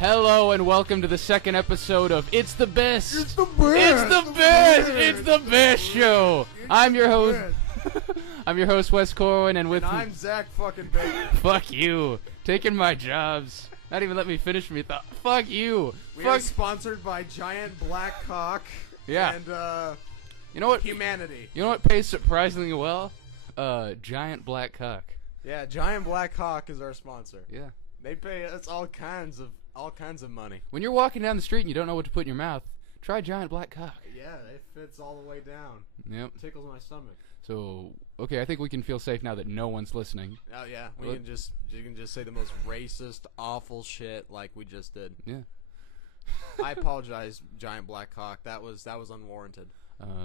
Hello and welcome to the second episode of It's the Best. It's the best. It's the best. It's the best show. I'm your host. I'm your host Wes Corwin, and with I'm Zach fucking Baker. Fuck you, taking my jobs. Not even let me finish me thought. Fuck you. We are sponsored by Giant Black Cock. Yeah. And you know what? Humanity. You know what pays surprisingly well? Giant Black Cock. Yeah, Giant Black Cock is our sponsor. Yeah. They pay us all kinds of money. When you're walking down the street and you don't know what to put in your mouth, try Giant Black Cock. Yeah, it fits all the way down. Yep. Tickles my stomach. So, okay, I think we can feel safe now that no one's listening. Oh yeah, you can just say the most racist, awful shit like we just did. Yeah. I apologize, Giant Black Cock. That was unwarranted.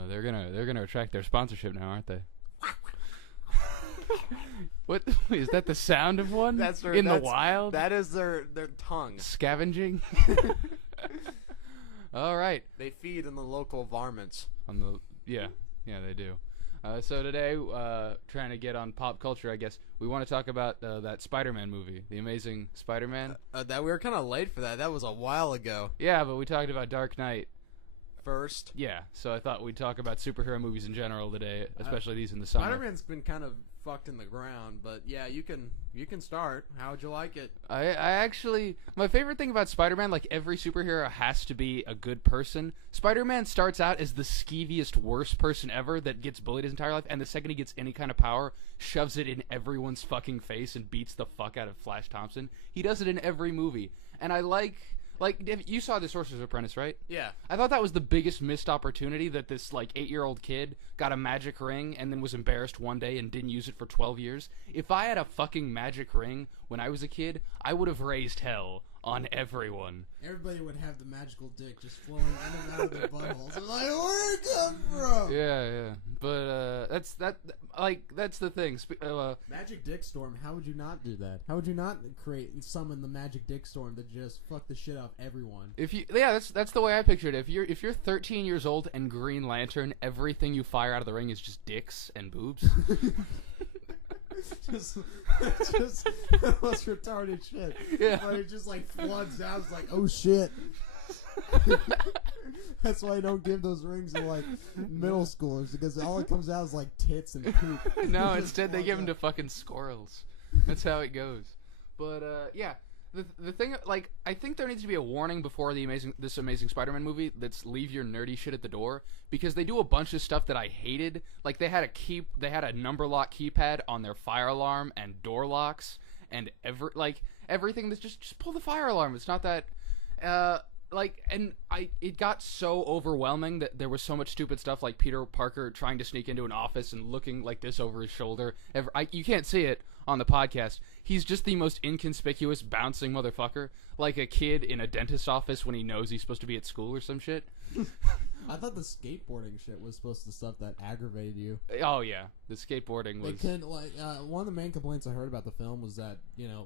They're gonna attract their sponsorship now, aren't they? What is that? The sound of one? That's their, in the wild. That is their tongue. Scavenging. All right. They feed in the local varmints. Yeah, they do. So today, trying to get on pop culture, I guess we want to talk about that Spider-Man movie, The Amazing Spider-Man. That we were kind of late for that. That was a while ago. Yeah, but we talked about Dark Knight first. Yeah, so I thought we'd talk about superhero movies in general today, especially these in the summer. Spider-Man's been kind of fucked in the ground, but yeah, you can start. How would you like it? I actually, my favorite thing about Spider-Man, like every superhero has to be a good person. Spider-Man starts out as the skeeviest, worst person ever that gets bullied his entire life, and the second he gets any kind of power, shoves it in everyone's fucking face and beats the fuck out of Flash Thompson. He does it in every movie, and I like, you saw The Sorcerer's Apprentice, right? Yeah. I thought that was the biggest missed opportunity, that this, 8-year-old kid got a magic ring and then was embarrassed one day and didn't use it for 12 years. If I had a fucking magic ring when I was a kid, I would have raised hell on everyone. Everybody would have the magical dick just flowing in and out of their buttholes. I'm like, where'd it come from? Yeah. But, that's the thing. Magic Dick Storm, how would you not do that? How would you not summon the Magic Dick Storm to just fuck the shit out of everyone? That's the way I pictured it. If you're 13 years old and Green Lantern, everything you fire out of the ring is just dicks and boobs. just the most retarded shit. Yeah. But it just floods out. It's like, oh shit. That's why I don't give those rings to middle schoolers, because all it comes out is tits and poop. No, instead they give them to fucking squirrels. That's how it goes. But yeah. The thing, I think there needs to be a warning before this Amazing Spider-Man movie that's leave your nerdy shit at the door, because they do a bunch of stuff that I hated. They had a number lock keypad on their fire alarm and door locks, and everything that's just pull the fire alarm. It's not that, it got so overwhelming that there was so much stupid stuff, like Peter Parker trying to sneak into an office and looking like this over his shoulder. You can't see it on the podcast. He's just the most inconspicuous bouncing motherfucker, like a kid in a dentist's office when he knows he's supposed to be at school or some shit. I thought the skateboarding shit was supposed to be stuff that aggravated you. Oh yeah, the skateboarding was. They couldn't one of the main complaints I heard about the film was that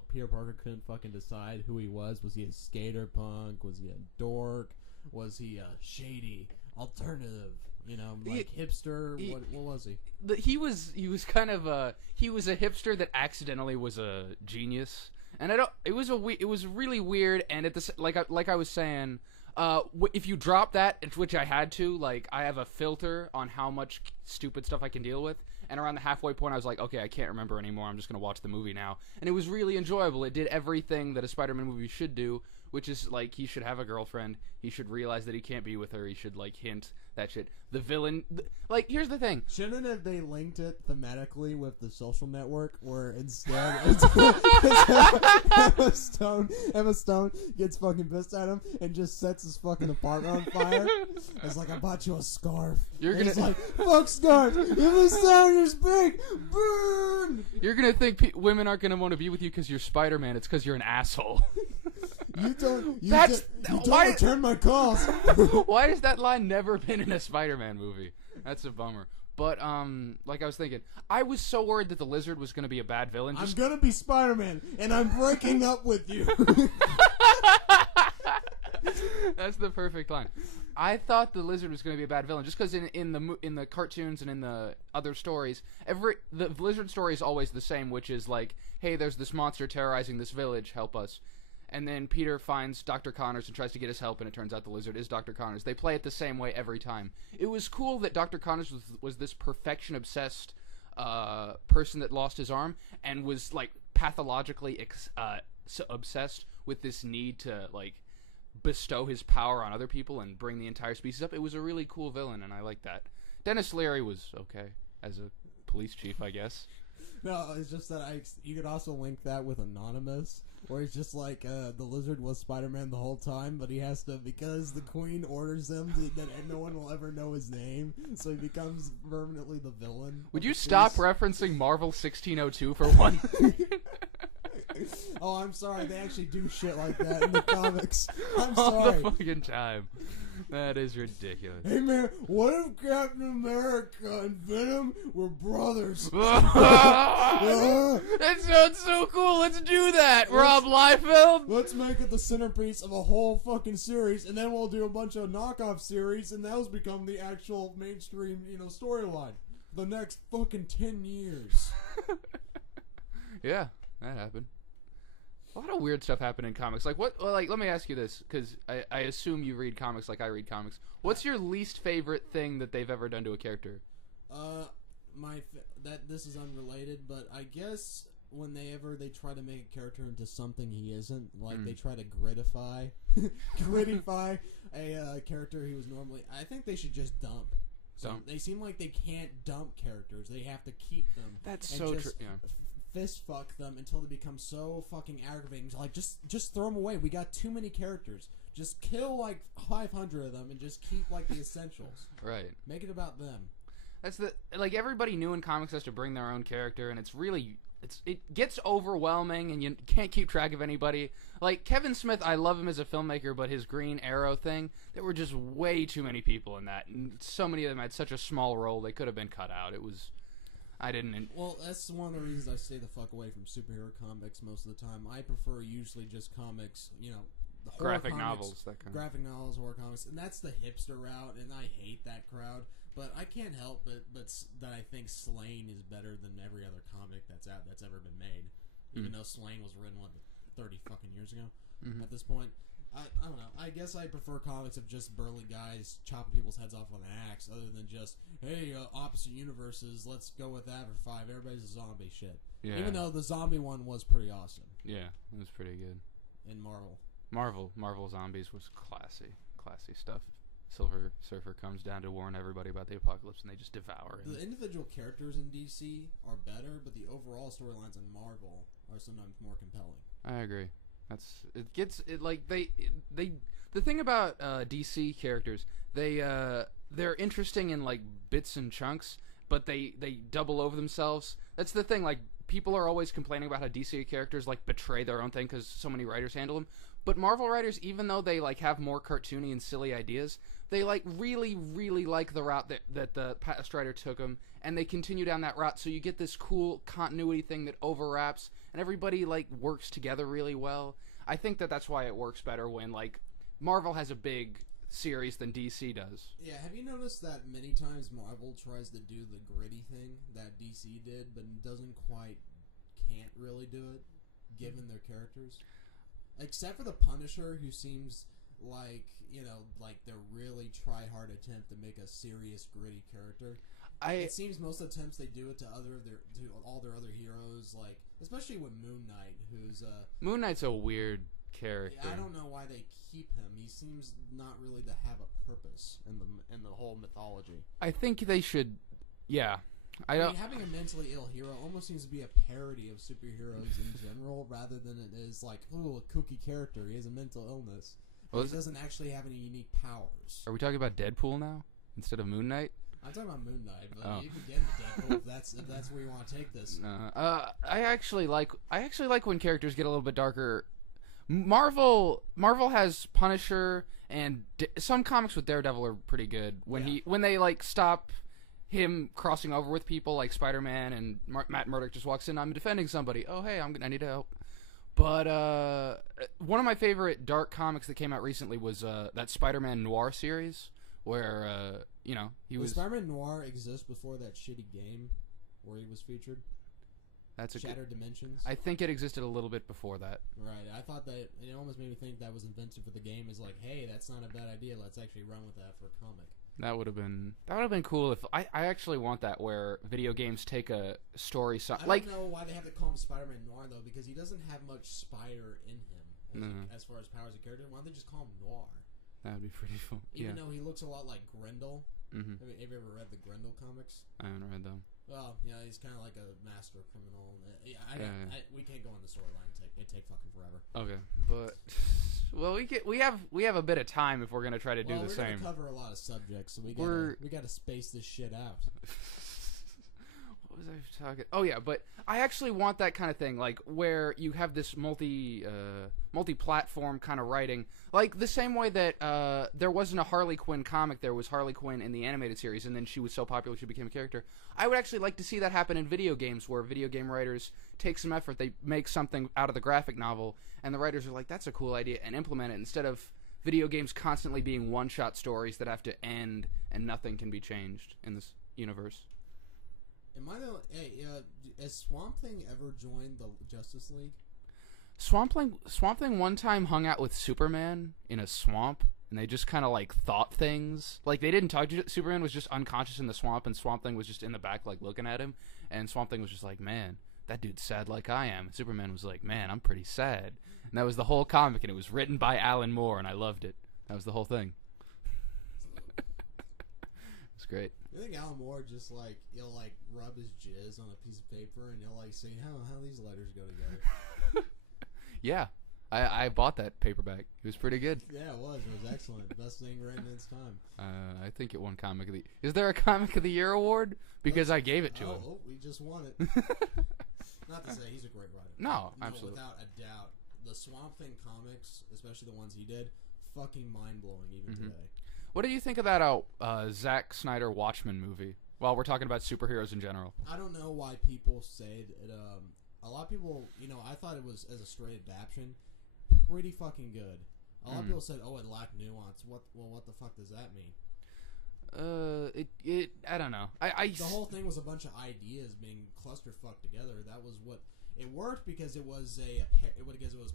Peter Parker couldn't fucking decide who he was. Was he a skater punk? Was he a dork? Was he a shady alternative? Hipster. What was he? He was kind of he was a hipster that accidentally was a genius, and it was really weird. And at the like I was saying, if you drop that, which I had to, I have a filter on how much stupid stuff I can deal with, and around the halfway point I was like, okay, I can't remember anymore, I'm just gonna watch the movie now. And it was really enjoyable. It did everything that a Spider-Man movie should do, which is he should have a girlfriend, he should realize that he can't be with her, he should hint that shit. The villain, here's the thing. Shouldn't have they linked it thematically with The Social Network, where instead Emma Stone gets fucking pissed at him and just sets his fucking apartment on fire. It's like, I bought you a scarf. It's like, fuck scarf. If the sounders big, burn. You're gonna think women aren't gonna want to be with you because you're Spider-Man. It's because you're an asshole. You don't return my calls. Why has that line never been in a Spider-Man movie? That's a bummer. But I was thinking, I was so worried that the Lizard was going to be a bad villain. I'm going to be Spider-Man, and I'm breaking up with you. That's the perfect line. I thought the Lizard was going to be a bad villain just because in the cartoons and in the other stories, the Lizard story is always the same, which is hey, there's this monster terrorizing this village, help us. and then Peter finds Dr. Connors and tries to get his help, and it turns out the lizard is Dr. Connors. They play it the same way every time. It was cool that Dr. Connors was this perfection-obsessed person that lost his arm and was, like, pathologically obsessed with this need to, like, bestow his power on other people and bring the entire species up. It was a really cool villain, and I like that. Dennis Leary was okay as a police chief, I guess. No, it's just that you could also link that with Anonymous, where it's just like the lizard was Spider-Man the whole time, but he has to, because the Queen orders him that no one will ever know his name, so he becomes permanently the villain. Would you stop referencing Marvel 1602 for one? Oh, I'm sorry. They actually do shit like that in the comics. I'm All sorry. the fucking time. That is ridiculous. Hey man, what if Captain America and Venom were brothers? That sounds so cool. Let's do that, Rob Liefeld. Let's make it the centerpiece of a whole fucking series, and then we'll do a bunch of knockoff series, and those become the actual mainstream, storyline. The next fucking 10 years. Yeah, that happened. A lot of weird stuff happened in comics. Like what? Well, like, let me ask you this, because I assume you read comics like I read comics. What's your least favorite thing that they've ever done to a character? This is unrelated, but I guess when they try to make a character into something he isn't, like they try to grittify a character he was normally. I think they should just dump. They seem like they can't dump characters. They have to keep them. That's so true. Yeah. Fist fuck them until they become so fucking aggravating. Like, just throw them away. We got too many characters. Just kill like 500 of them and just keep like the essentials. Right. Make it about them. That's everybody new in comics has to bring their own character, and it gets overwhelming, and you can't keep track of anybody. Like Kevin Smith, I love him as a filmmaker, but his Green Arrow thing, there were just way too many people in that, and so many of them had such a small role they could have been cut out. Well, that's one of the reasons I stay the fuck away from superhero comics most of the time. I prefer usually just comics, the horror graphic comics, novels, that kind graphic novels, horror comics, and that's the hipster route, and I hate that crowd. But I can't help but that I think Slain is better than every other comic that's ever been made. Even though Slain was written 30 fucking years ago at this point. I don't know. I guess I prefer comics of just burly guys chopping people's heads off with an axe, other than just, hey, opposite universes, let's go with that for 5. Everybody's a zombie shit. Yeah. Even though the zombie one was pretty awesome. Yeah, it was pretty good. In Marvel. Marvel Zombies was classy stuff. Silver Surfer comes down to warn everybody about the apocalypse, and they just devour him. The individual characters in DC are better, but the overall storylines in Marvel are sometimes more compelling. I agree. The thing about DC characters, they're interesting in like bits and chunks, but they double over themselves. That's the thing. Like, people are always complaining about how DC characters like betray their own thing because so many writers handle them. But Marvel writers, even though they like have more cartoony and silly ideas, they like really like the route that the past writer took them, and they continue down that route. So you get this cool continuity thing that overlaps, and everybody like works together really well. I think that's why it works better when like Marvel has a big series than DC does. Yeah, have you noticed that many times Marvel tries to do the gritty thing that DC did, but can't really do it, given their characters? Except for the Punisher, who seems like, like they're really try-hard attempt to make a serious, gritty character. It seems most of the attempts they do it to all their other heroes, like, especially with Moon Knight, who's Moon Knight's a weird character. I don't know why they keep him. He seems not really to have a purpose in the whole mythology. I think they should. Yeah. I mean, having a mentally ill hero almost seems to be a parody of superheroes in general, rather than it is like, oh, a kooky character. He has a mental illness. Well, he doesn't actually have any unique powers. Are we talking about Deadpool now instead of Moon Knight? I'm talking about Moon Knight, but you can get into Deadpool if that's where you want to take this. I actually like when characters get a little bit darker. Marvel has Punisher, and some comics with Daredevil are pretty good. When they like stop him crossing over with people, like Spider-Man, and Matt Murdock just walks in, I'm defending somebody. Oh, hey, I need help. But one of my favorite dark comics that came out recently was that Spider-Man Noir series, where he was. Did Spider-Man Noir exist before that shitty game where he was featured? That's a Shattered Dimensions. I think it existed a little bit before that. Right. I thought that it almost made me think that was invented for the game. Is like, hey, that's not a bad idea. Let's actually run with that for a comic. That would have been cool if I actually want that where video games take a story I don't know why they have to call him Spider-Man Noir though, because he doesn't have much spider in him as far as powers of character. Why don't they just call him Noir? That would be pretty fun. Even though he looks a lot like Grendel. Mm-hmm. Have you ever read the Grendel comics? I haven't read them. Well, yeah, he's kind of like a master criminal. We can't go in the storyline. It'd take fucking forever. Okay, but well, we have a bit of time if we're gonna try to do the same. We're gonna cover a lot of subjects, so we gotta space this shit out. What was I talking? Oh yeah, but I actually want that kind of thing, like where you have this multi-platform kind of writing, like the same way that there wasn't a Harley Quinn comic, there was Harley Quinn in the animated series, and then she was so popular she became a character. I would actually like to see that happen in video games, where video game writers take some effort, they make something out of the graphic novel, and the writers are like, "That's a cool idea," and implement it instead of video games constantly being one-shot stories that have to end and nothing can be changed in this universe. Has Swamp Thing ever joined the Justice League? Swamp Thing one time hung out with Superman in a swamp, and they just kind of like thought things. Like they didn't talk to Superman was just unconscious in the swamp, and Swamp Thing was just in the back like looking at him, and Swamp Thing was just like, "Man, that dude's sad like I am." And Superman was like, "Man, I'm pretty sad." And that was the whole comic, and it was written by Alan Moore, and I loved it. That was the whole thing. It's great. You think Alan Moore just like he'll like rub his jizz on a piece of paper and he'll like say how these letters go together? Yeah, I bought that paperback. It was pretty good. Yeah, it was. It was excellent. Best thing written in its time. I think it won Comic of the. Is there a Comic of the Year award? Because I gave it to him. Oh, we just won it. Not to say he's a great writer. No, absolutely. Without a doubt, the Swamp Thing comics, especially the ones he did, fucking mind blowing even today. What do you think of that Zack Snyder Watchmen movie? While we're talking about superheroes in general, I don't know why people say that. A lot of people, I thought it was as a straight adaptation, pretty fucking good. A lot of people said, "Oh, it lacked nuance." What the fuck does that mean? I don't know. The whole thing was a bunch of ideas being clusterfucked together. That was what it worked because it was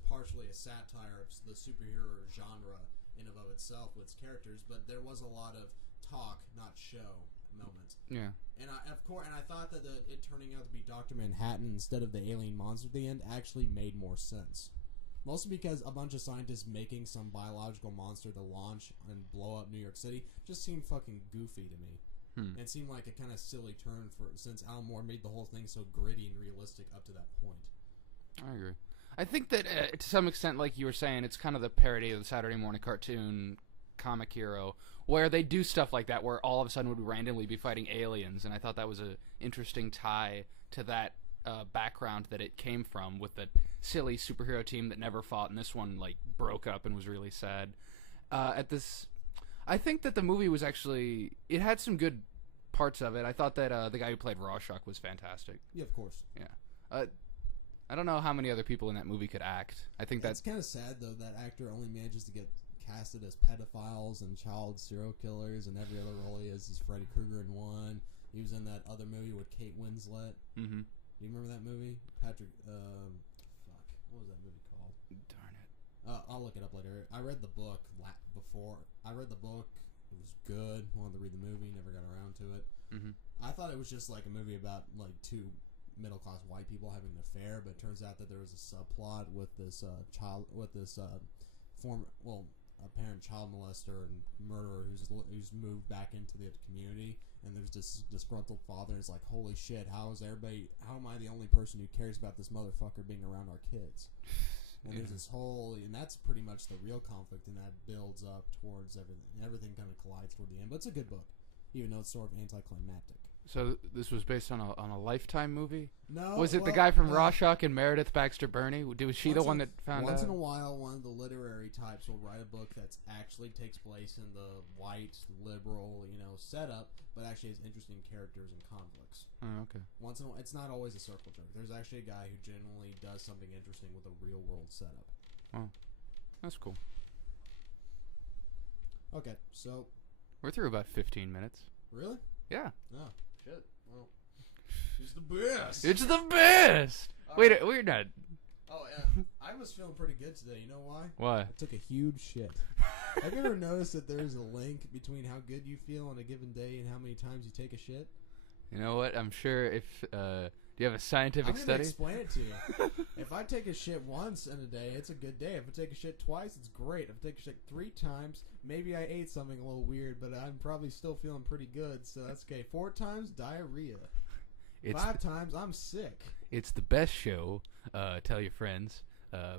partially a satire of the superhero genre in and of itself with its characters, but there was a lot of talk, not show moments. Yeah. And I thought that it turning out to be Dr. Manhattan instead of the alien monster at the end actually made more sense. Mostly because a bunch of scientists making some biological monster to launch and blow up New York City just seemed fucking goofy to me. And it seemed like a kind of silly turn since Alan Moore made the whole thing so gritty and realistic up to that point. I agree. I think that to some extent, like you were saying, it's kind of the parody of the Saturday morning cartoon comic hero, where they do stuff like that, where all of a sudden would randomly be fighting aliens, and I thought that was an interesting tie to that background that it came from, with the silly superhero team that never fought, and this one like broke up and was really sad. I think that the movie was actually, it had some good parts of it. I thought that the guy who played Rorschach was fantastic. Yeah, of course. Yeah. I don't know how many other people in that movie could act. I think that's kind of sad though. That actor only manages to get casted as pedophiles and child serial killers, and every other role he is Freddy Krueger in one. He was in that other movie with Kate Winslet. Do you remember that movie? Patrick. What was that movie called? Darn it. I'll look it up later. I read the book before. I read the book. It was good. Wanted to read the movie. Never got around to it. I thought it was just like a movie about like two middle-class white people having an affair, but it turns out that there was a subplot with this apparent child molester and murderer who's moved back into the community, and there's this disgruntled father, and it's like, holy shit, how am I the only person who cares about this motherfucker being around our kids? And there's this whole, and that's pretty much the real conflict, and that builds up towards everything. Everything kind of collides toward the end, but it's a good book, even though it's sort of anticlimactic. So this was based on a Lifetime movie? No. Was it the guy from Rorschach and Meredith Baxter Burney? Was she the one that found out? Once in a while, one of the literary types will write a book that actually takes place in the white, liberal, setup, but actually has interesting characters and conflicts. Oh, okay. Once in a while, it's not always a circle jerk. There's actually a guy who genuinely does something interesting with a real world setup. Oh, that's cool. Okay, so we're through about 15 minutes. Really? Yeah. Oh, shit. Well, It's the best. It's the best. Wait, we're not. Oh, yeah. I was feeling pretty good today. You know why? Why? I took a huge shit. Have you ever noticed that there's a link between how good you feel on a given day and how many times you take a shit? You know what? I'm sure if do you have a scientific I'm study? gonna explain it to you. If I take a shit once in a day, it's a good day. If I take a shit twice, it's great. If I take a shit 3 times, maybe I ate something a little weird, but I'm probably still feeling pretty good, so that's okay. 4 times, diarrhea. 5 times, I'm sick. It's the best show. Tell your friends.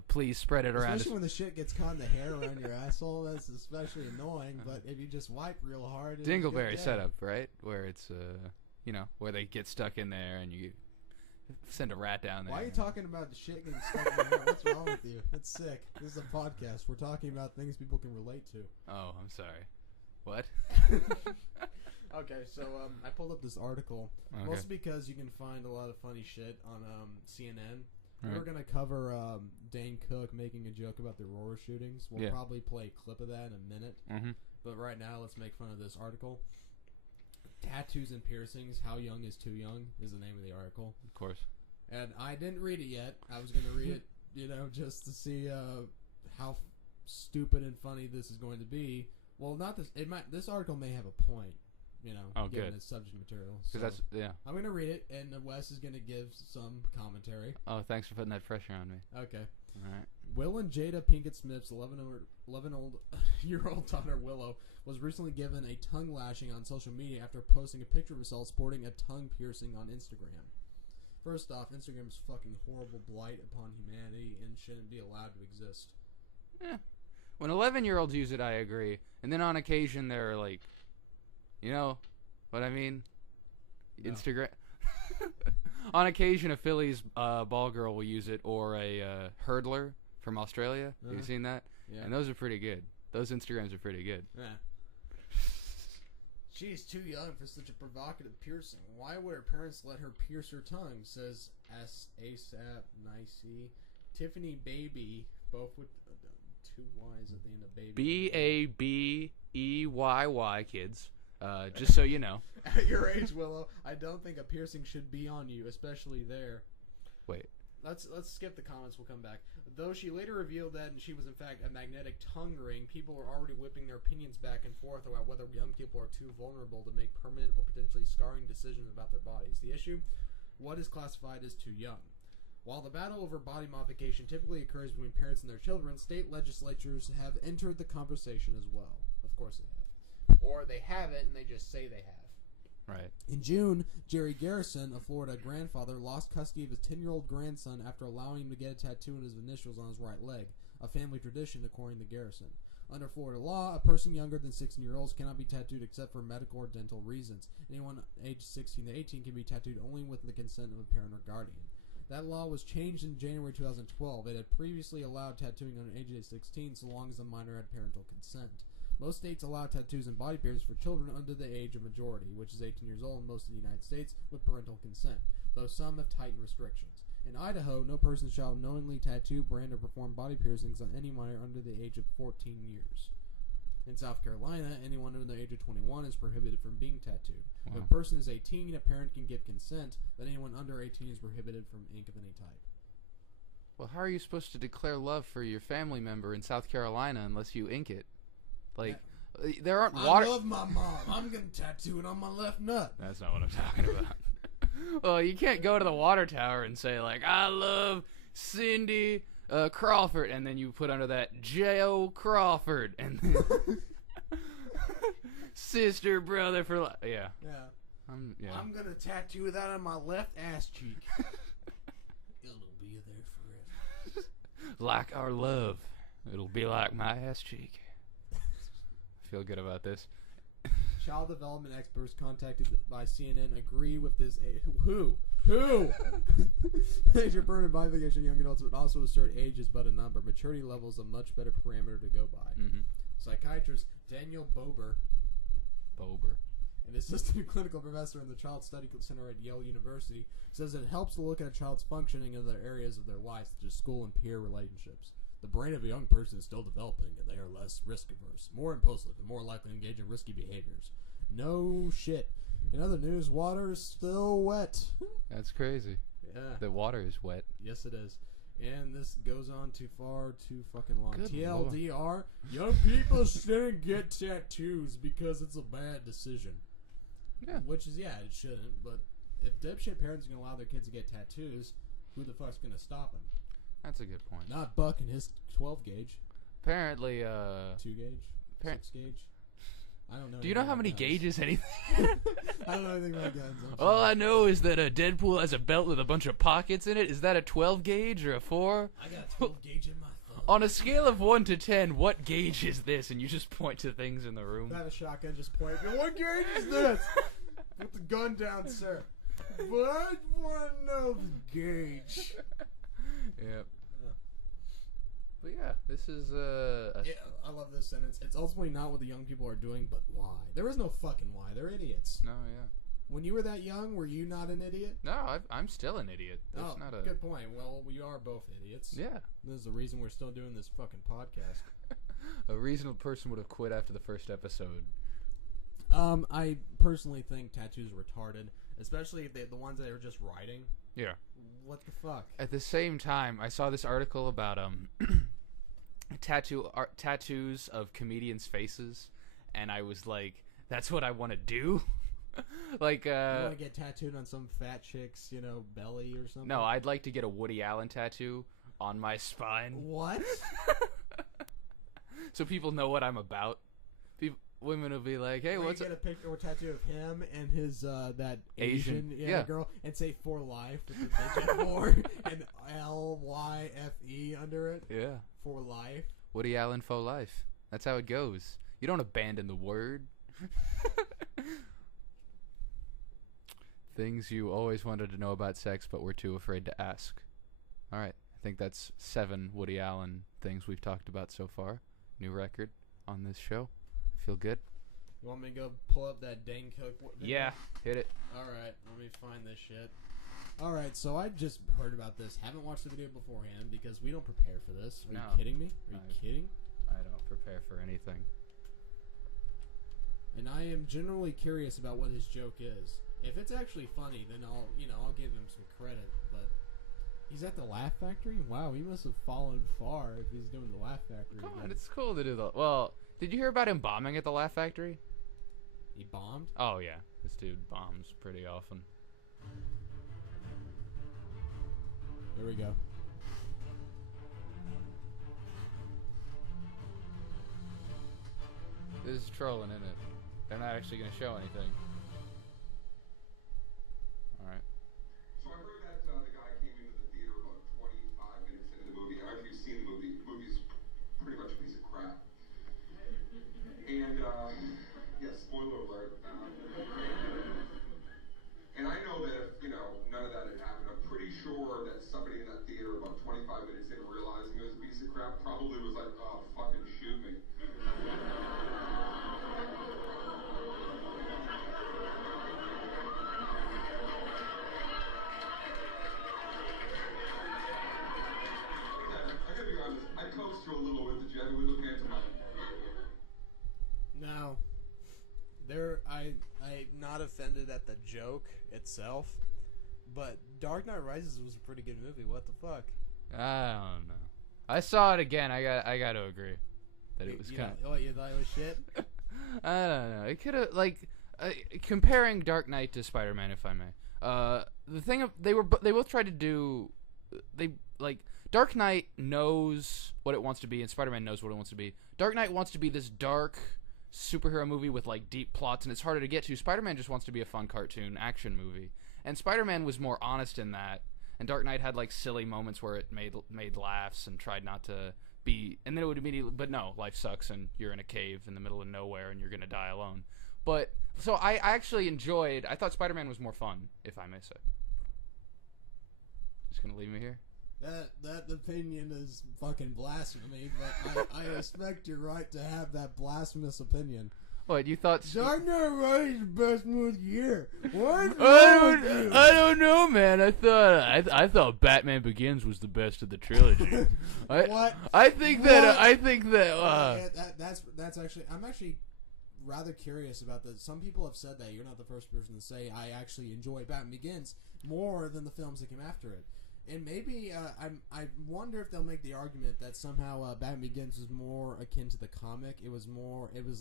Please spread it around. Especially when the shit gets caught in the hair around your asshole. That's especially annoying, but if you just wipe real hard... Dingleberry setup, right? Where it's, where they get stuck in there and you send a rat down there. Why are you talking about the shit getting stuck in your hair? What's wrong with you? It's sick. This is a podcast. We're talking about things people can relate to. Oh, I'm sorry. What? Okay, so I pulled up this article, Okay. mostly because you can find a lot of funny shit on CNN. Right. We're going to cover Dane Cook making a joke about the Aurora shootings. We'll probably play a clip of that in a minute. Mm-hmm. But right now, let's make fun of this article. Tattoos and piercings, How Young is Too Young is the name of the article. Of course. And I didn't read it yet. I was going to read it, just to see how stupid and funny this is going to be. Well, not this. This article may have a point, given good. its subject material. Because So I'm going to read it, and Wes is going to give some commentary. Oh, thanks for putting that pressure on me. Okay. All right. Will and Jada Pinkett Smith's 11-year-old daughter Willow was recently given a tongue lashing on social media after posting a picture of herself sporting a tongue piercing on Instagram. First off, Instagram is fucking horrible blight upon humanity and shouldn't be allowed to exist. Yeah. When 11-year-olds use it, I agree. And then on occasion, they're like, you know what I mean? No. Instagram. On occasion, a Phillies ball girl will use it, or a hurdler from Australia. Have you seen that? Yeah. And those are pretty good. Those Instagrams are pretty good. Yeah. She's too young for such a provocative piercing. Why would her parents let her pierce her tongue? Says ASAP Nicey. Tiffany Baby, both with 2 Y's at the end of baby. Babeyy, kids. Just so you know. At your age, Willow, I don't think a piercing should be on you, especially there. Wait. Let's skip the comments. We'll come back. Though she later revealed that she was in fact a magnetic tongue ring, people are already whipping their opinions back and forth about whether young people are too vulnerable to make permanent or potentially scarring decisions about their bodies. The issue: what is classified as too young? While the battle over body modification typically occurs between parents and their children, state legislatures have entered the conversation as well. Of course they have. Or they haven't, and they just say they have. Right. In June, Jerry Garrison, a Florida grandfather, lost custody of his 10-year-old grandson after allowing him to get a tattoo in his initials on his right leg, a family tradition according to Garrison. Under Florida law, a person younger than 16-year-olds cannot be tattooed except for medical or dental reasons. Anyone aged 16 to 18 can be tattooed only with the consent of a parent or guardian. That law was changed in January 2012. It had previously allowed tattooing under age 16 so long as the minor had parental consent. Most states allow tattoos and body piercings for children under the age of majority, which is 18 years old in most of the United States, with parental consent, though some have tightened restrictions. In Idaho, no person shall knowingly tattoo, brand, or perform body piercings on any minor under the age of 14 years. In South Carolina, anyone under the age of 21 is prohibited from being tattooed. Wow. If a person is 18, a parent can give consent, but anyone under 18 is prohibited from ink of any type. Well, how are you supposed to declare love for your family member in South Carolina unless you ink it? Like, there aren't water... I love my mom. I'm going to tattoo it on my left nut. That's not what I'm talking about. Well, you can't go to the water tower and say, like, I love Cindy Crawford, and then you put under that J.O. Crawford, and then sister, brother for life. Yeah. Yeah. I'm going to tattoo that on my left ass cheek. It'll be there forever. Like our love. It'll be like my ass cheek. Feel good about this. Child development experts contacted by CNN agree with this. Who? Age of permanent modification young adults would also assert age is but a number. Maturity level is a much better parameter to go by. Mm-hmm. Psychiatrist Daniel Bober, an assistant clinical professor in the Child Study Center at Yale University, says it helps to look at a child's functioning in other areas of their life, such as school and peer relationships. The brain of a young person is still developing, and they are less risk-averse, more impulsive, and more likely to engage in risky behaviors. No shit. In other news, water is still wet. That's crazy. Yeah. The water is wet. Yes, it is. And this goes on too far, too fucking long. Good TLDR, young people shouldn't get tattoos because it's a bad decision. Yeah. Which is, yeah, it shouldn't. But if dipshit parents are going to allow their kids to get tattoos, who the fuck's going to stop them? That's a good point. Not Buck and his 12 gauge. Apparently, 2 gauge? 6 gauge? I don't know. Do you know how many gauges anything? I don't know anything about guns. All I know is that Deadpool has a belt with a bunch of pockets in it. Is that a 12 gauge or a 4? I got a 12 gauge in my thumb. On a scale of 1 to 10, what gauge is this? And you just point to things in the room. I have a shotgun, just point. What gauge is this? Put the gun down, sir. But I want to know the gauge. Yep. But yeah, this is I love this sentence. It's ultimately not what the young people are doing, but why. There is no fucking why. They're idiots. No, yeah. When you were that young, were you not an idiot? No, I'm still an idiot. That's not a good point. Well, we are both idiots. Yeah. This is the reason we're still doing this fucking podcast. A reasonable person would have quit after the first episode. I personally think tattoos are retarded, especially the ones that are just writing. Yeah. What the fuck? At the same time, I saw this article about tattoos of comedians' faces, and I was like, that's what I want to do. Like, you want to get tattooed on some fat chick's, belly or something? No, I'd like to get a Woody Allen tattoo on my spine. What? So people know what I'm about. Women will be like, "Hey, what's?" Get a picture or tattoo of him and his that Asian girl, and say "for life" with the digit 4 and LYFE under it. Yeah, for life. Woody Allen for life. That's how it goes. You don't abandon the word. Things you always wanted to know about sex, but were too afraid to ask. All right, I think that's 7 Woody Allen things we've talked about so far. New record on this show. Feel good? You want me to go pull up that Dane Cook video? Yeah, hit it. Alright, let me find this shit. Alright, so I just heard about this. Haven't watched the video beforehand because we don't prepare for this. Are you kidding me? Are you kidding? I don't prepare for anything. And I am generally curious about what his joke is. If it's actually funny, then I'll give him some credit. But he's at the Laugh Factory? Wow, he must have fallen far if he's doing the Laugh Factory. Come on, it's cool to do that. Well, did you hear about him bombing at the Laugh Factory? He bombed? Oh, yeah. This dude bombs pretty often. Here we go. This is trolling, isn't it? They're not actually going to show anything. Alright. So I heard that the guy came into the theater about 25 minutes into the movie. I don't know if you've seen the movie. The movie's pretty much a piece of crap. And, yeah, spoiler alert. And I know that if, none of that had happened, I'm pretty sure that somebody in that theater about 25 minutes in realizing it was a piece of crap probably was like, oh, fucking shoot me. I gotta be honest, I coached through a little with the pantomime. No. I'm not offended at the joke itself, but Dark Knight Rises was a pretty good movie. What the fuck? I don't know. I saw it again. I got to agree that it was kind of... What, you thought it was shit? I don't know. It could have, comparing Dark Knight to Spider-Man, if I may. The thing, they both tried to do... Dark Knight knows what it wants to be, and Spider-Man knows what it wants to be. Dark Knight wants to be this dark superhero movie with deep plots, and it's harder to get to. Spider-Man just wants to be a fun cartoon action movie, and Spider-Man was more honest in that, and Dark Knight had silly moments where it made laughs and tried not to be, and then it would immediately, but no, life sucks and you're in a cave in the middle of nowhere and you're gonna die alone. But so I actually enjoyed. I thought Spider-Man was more fun, if I may say. Just gonna leave me here. That opinion is fucking blasphemy, but I respect your right to have that blasphemous opinion. What, you thought... Dark Knight Rises is the best movie of the year. What? I don't know, man. I thought Batman Begins was the best of the trilogy. What? I think that... that's actually... I'm actually rather curious about this. Some people have said that. You're not the first person to say I actually enjoy Batman Begins more than the films that came after it. And maybe I wonder if they'll make the argument that somehow Batman Begins was more akin to the comic. It was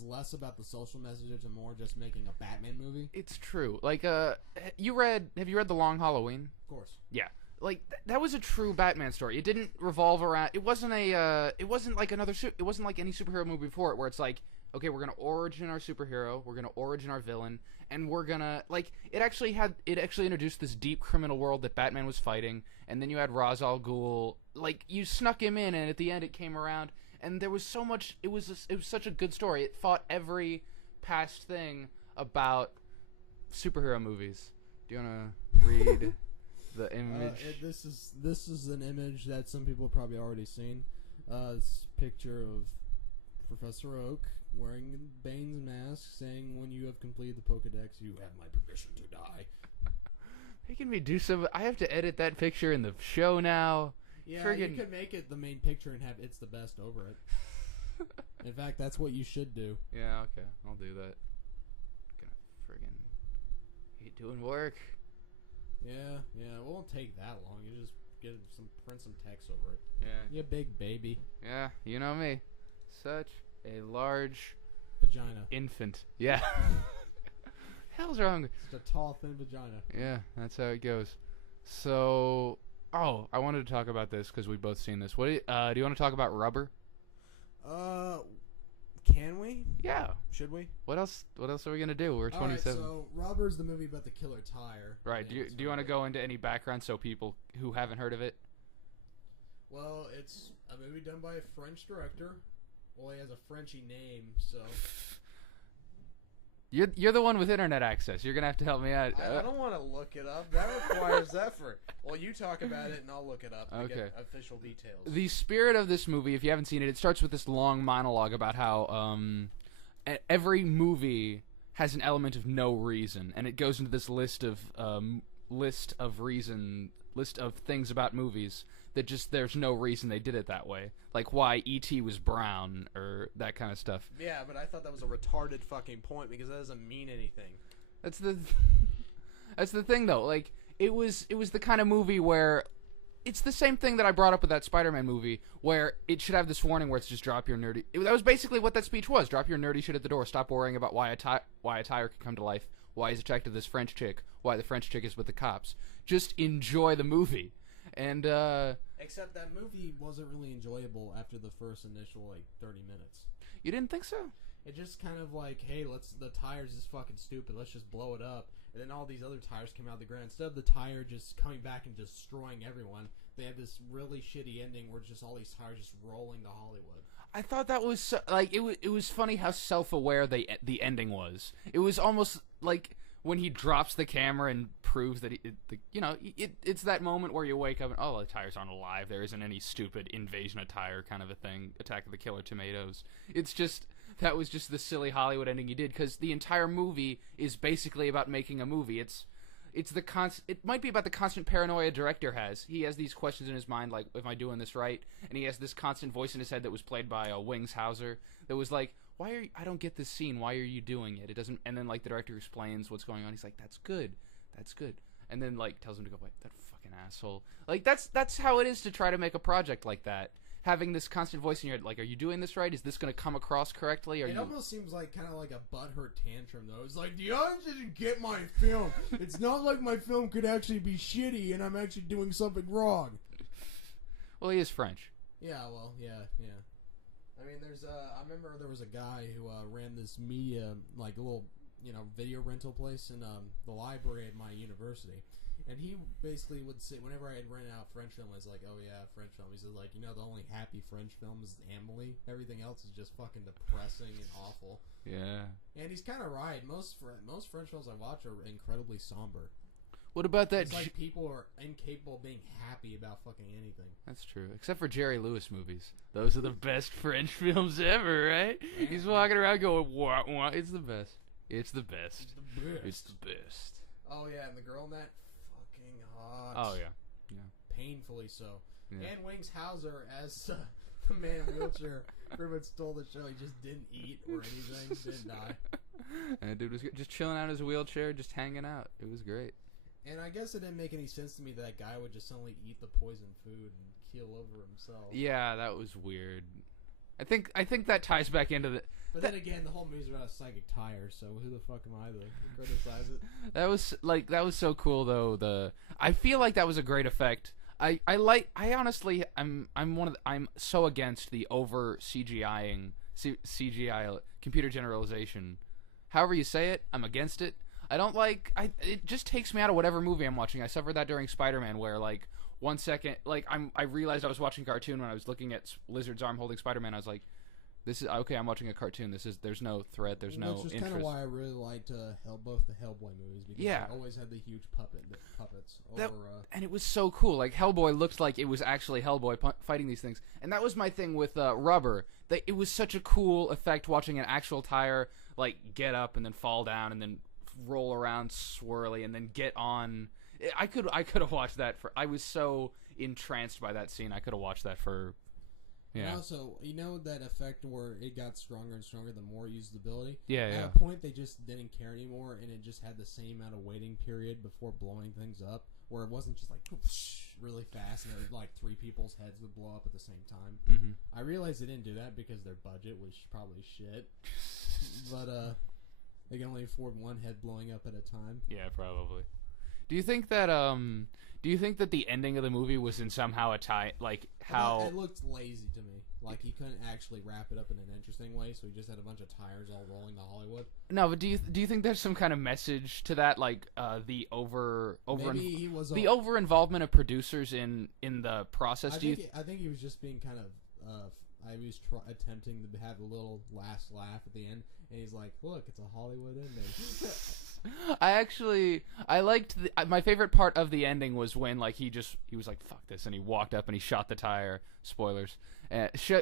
less about the social messages and more just making a Batman movie. It's true. Like, have you read The Long Halloween? Of course. Yeah. Like that was a true Batman story. It didn't revolve around. It wasn't it wasn't like it wasn't like any superhero movie before it, where it's like, okay, we're gonna origin our superhero, we're gonna origin our villain, and we're gonna like. It actually introduced this deep criminal world that Batman was fighting, and then you had Ra's al Ghul. Like you snuck him in, and at the end it came around, and there was so much. It was such a good story. It fought every past thing about superhero movies. Do you wanna read? The image. This is an image that some people have probably already seen. It's a picture of Professor Oak wearing Bane's mask, saying, "When you have completed the Pokedex, you have my permission to die." Making me do some. I have to edit that picture in the show now. Yeah, you could make it the main picture and have "It's the best" over it. In fact, that's what you should do. Yeah, okay, I'll do that. Gonna friggin' hate doing work. Yeah, it won't take that long. You just print some text over it. Yeah. You big baby. Yeah, you know me. Such a large vagina. Infant. Yeah. Hell's wrong? Just a tall, thin vagina. Yeah, that's how it goes. So, I wanted to talk about this because we've both seen this. What do you want to talk about Rubber? Can we? Yeah. Should we? What else are we gonna do? We're 27. Alright, so Rubber's the movie about the killer tire. Right. Do you want to go into any background so people who haven't heard of it? Well, it's a movie done by a French director. Well, he has a Frenchy name, so. You're the one with internet access. You're gonna have to help me out. I don't want to look it up. That requires effort. Well, you talk about it, and I'll look it up to get official details. The spirit of this movie, if you haven't seen it, it starts with this long monologue about how every movie has an element of no reason, and it goes into this list of things about movies that just there's no reason they did it that way, like why E.T. was brown or that kind of stuff. Yeah, but I thought that was a retarded fucking point because that doesn't mean anything. That's the thing though. Like it was the kind of movie where it's the same thing that I brought up with that Spider-Man movie, where it should have this warning where it's just drop your nerdy. That was basically what that speech was. Drop your nerdy shit at the door. Stop worrying about why a tire could come to life. Why he's attracted to this French chick. Why the French chick is with the cops. Just enjoy the movie. And except that movie wasn't really enjoyable after the first initial 30 minutes. You didn't think so? It just kind of like, hey, the tires is fucking stupid. Let's just blow it up. And then all these other tires came out of the ground. Instead of the tire just coming back and destroying everyone, they had this really shitty ending where just all these tires just rolling to Hollywood. I thought that was it was funny how self-aware the ending was. It was almost like when he drops the camera and proves that it's that moment where you wake up and the tires aren't alive. There isn't any stupid invasion of tire kind of a thing. Attack of the Killer Tomatoes. It's just that was just the silly Hollywood ending you did because the entire movie is basically about making a movie. It might be about the constant paranoia a director has. He has these questions in his mind like, am I doing this right? And he has this constant voice in his head that was played by Wings Hauser that was like, I don't get this scene. Why are you doing it? It doesn't. And then the director explains what's going on. He's like, that's good. And then tells him to go away. That fucking asshole. That's how it is to try to make a project like that. Having this constant voice in your head, like, are you doing this right? Is this going to come across correctly? It almost seems like kind of like a butthurt tantrum, though. It's like, the audience didn't get my film. It's not like my film could actually be shitty and I'm actually doing something wrong. Well, he is French. Yeah, well, yeah. I mean, I remember there was a guy who ran this media, a little, video rental place in the library at my university. And he basically would say, whenever I had rented out French film, I was like, oh yeah, French film. He said, the only happy French film is Amelie. Everything else is just fucking depressing and awful. Yeah. And he's kind of right. Most French films I watch are incredibly somber. What about that? It's like people are incapable of being happy about fucking anything. That's true. Except for Jerry Lewis movies. Those are the best French films ever, right? Yeah. He's walking around going, wah, wah. It's the best. It's the best. It's the best. Oh, yeah, and the girl in that, fucking hot. Oh, yeah. Painfully so. Yeah. And Wings Hauser as The man in a wheelchair pretty much stole the show. He just didn't eat or anything. Didn't die. And the dude was just chilling out in his wheelchair, just hanging out. It was great. And I guess it didn't make any sense to me that guy would just suddenly eat the poisoned food and keel over himself. Yeah, that was weird. I think that ties back into the. But then again, the whole movie's about a psychic tire, so who the fuck am I to criticize it? That was so cool though. I feel like that was a great effect. I'm so against the over CGIing CGI computer generalization. However you say it, I'm against it. I don't like. It just takes me out of whatever movie I'm watching. I suffered that during Spider-Man, where like 1 second, like I realized I was watching a cartoon when I was looking at Lizard's arm holding Spider-Man. I was like, this is okay. I'm watching a cartoon. There's no threat. There's no interest. Which is kind of why I really liked both the Hellboy movies, because they always had the huge puppets. And it was so cool. Like Hellboy looked like it was actually Hellboy fighting these things, and that was my thing with Rubber. It was such a cool effect watching an actual tire like get up and then fall down and then roll around swirly and then get on. I could have watched that for. I was so entranced by that scene. I could have watched that for. Yeah. And also, you know that effect where it got stronger and stronger the more you used the ability? Yeah, At a point, they just didn't care anymore, and it just had the same amount of waiting period before blowing things up, where it wasn't just like really fast, and like 3 people's heads would blow up at the same time. Mm-hmm. I realized they didn't do that because their budget was probably shit. But they can only afford one head blowing up at a time. Yeah, probably. Do you think that the ending of the movie was in somehow a tie, like how it looked lazy to me? Like he couldn't actually wrap it up in an interesting way, so he just had a bunch of tires all rolling to Hollywood. No, but do you think there's some kind of message to that, like the over involvement of producers in the process? I think he was just being kind of he was attempting to have a little last laugh at the end, and he's like, "Look, it's a Hollywood ending." I liked my favorite part of the ending was when like he was like fuck this, and he walked up and he shot the tire. Spoilers.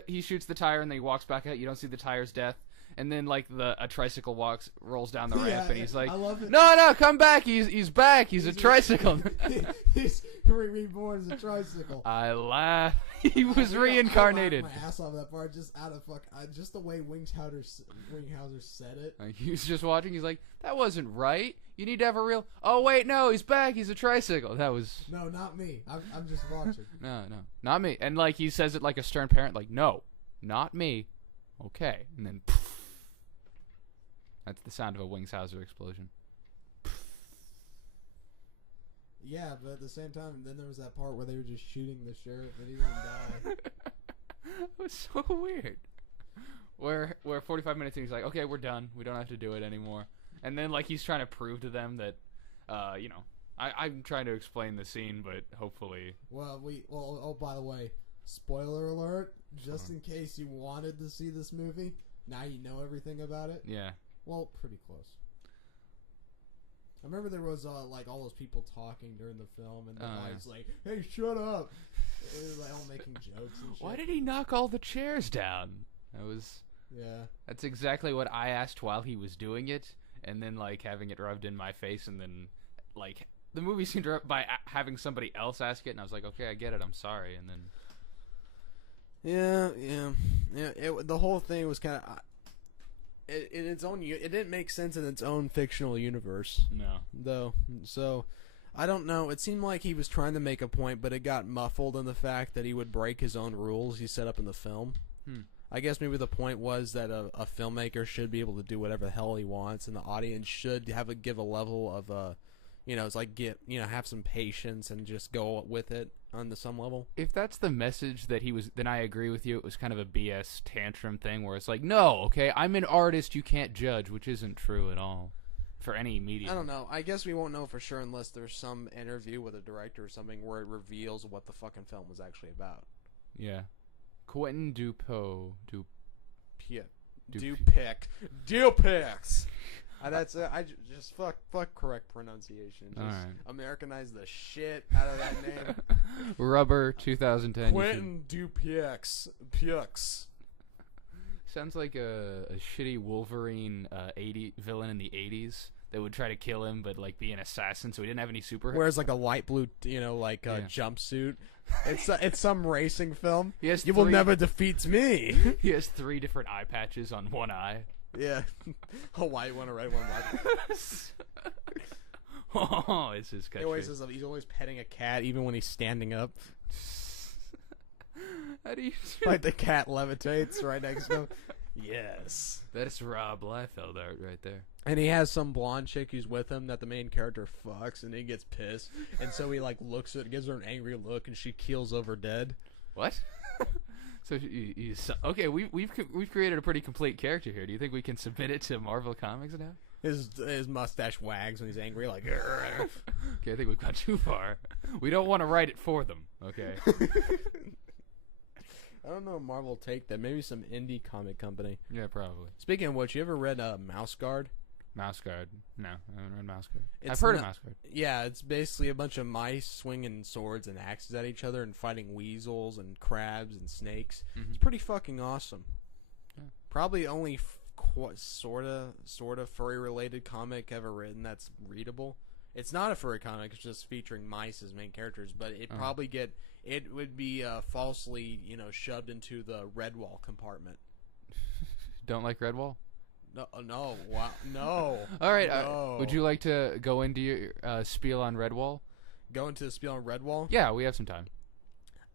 He shoots the tire and then he walks back out. You don't see the tire's death, and then like a tricycle rolls down the ramp, and he's like, I love it. No, come back. He's back. He's a tricycle. He's reborn as a tricycle. I laugh. He was reincarnated. I laughed my ass off that part just out of just the way Winghauser said it. He was just watching. He's like, that wasn't right. You need to have a real. Oh wait, no, he's back. He's a tricycle. That was. No, not me. I'm just watching. No, not me. And like he says it like a stern parent. Like, no, not me. Okay, and then. Poof. That's the sound of a Winghauser explosion. Yeah, but at the same time, then there was that part where they were just shooting the sheriff and he didn't die. It was so weird. Where 45 minutes in, he's like, okay, we're done. We don't have to do it anymore. And then, like, he's trying to prove to them that, I'm trying to explain the scene, but hopefully... Well, by the way, spoiler alert, just in case you wanted to see this movie, now you know everything about it. Yeah. Well, pretty close. I remember there was like all those people talking during the film, and the wife's like, "Hey, shut up!" It was like all making jokes and shit. Why did he knock all the chairs down? That's exactly what I asked while he was doing it, and then like having it rubbed in my face, and then like the movie seemed to by having somebody else ask it, and I was like, "Okay, I get it. I'm sorry." And then the whole thing was kind of. In its own, it didn't make sense in its own fictional universe. No, though. So, I don't know. It seemed like he was trying to make a point, but it got muffled in the fact that he would break his own rules he set up in the film. I guess maybe the point was that a filmmaker should be able to do whatever the hell he wants, and the audience should give a level of it's like have some patience and just go with it on some level. If that's the message that he was, then I agree with you. It was kind of a BS tantrum thing where it's like, no, okay, I'm an artist, you can't judge, which isn't true at all for any medium. I don't know. I guess we won't know for sure unless there's some interview with a director or something where it reveals what the fucking film was actually about. Yeah. Quentin Dupix. That's it. I just fuck correct pronunciation. Just Americanize the shit out of that name. Rubber 2010. Quentin Dupix. Pux. Sounds like a shitty Wolverine 80 villain in the 80s that would try to kill him, but like be an assassin, so he didn't have any super. Wears like a light blue, jumpsuit. It's some racing film. You will never defeat me. He has 3 different eye patches on one eye. Yeah, a white one, a red one, black. Oh, it's his catchphrase. He's always petting a cat, even when he's standing up. How do you like the cat levitates right next to him? Yes. That's Rob Liefeld art right there. And he has some blonde chick who's with him that the main character fucks, and he gets pissed. And so he like looks at, gives her an angry look, and she keels over dead. What? So okay, we've created a pretty complete character here. Do you think we can submit it to Marvel Comics now? His mustache wags when he's angry, like. Okay, I think we've gone too far. We don't want to write it for them. Okay. I don't know if Marvel will take that. Maybe some indie comic company. Yeah, probably. Speaking of which, you ever read Mouse Guard? Mouse Guard? No, I haven't read Mouse Guard. I've heard of Mouse Guard. Yeah, it's basically a bunch of mice swinging swords and axes at each other and fighting weasels and crabs and snakes. Mm-hmm. It's pretty fucking awesome. Yeah. Probably only sort of furry related comic ever written that's readable. It's not a furry comic; it's just featuring mice as main characters. But it would be falsely, shoved into the Redwall compartment. Don't like Redwall? No, wow, no. All right, no. Would you like to go into your spiel on Redwall? Go into the spiel on Redwall? Yeah, we have some time.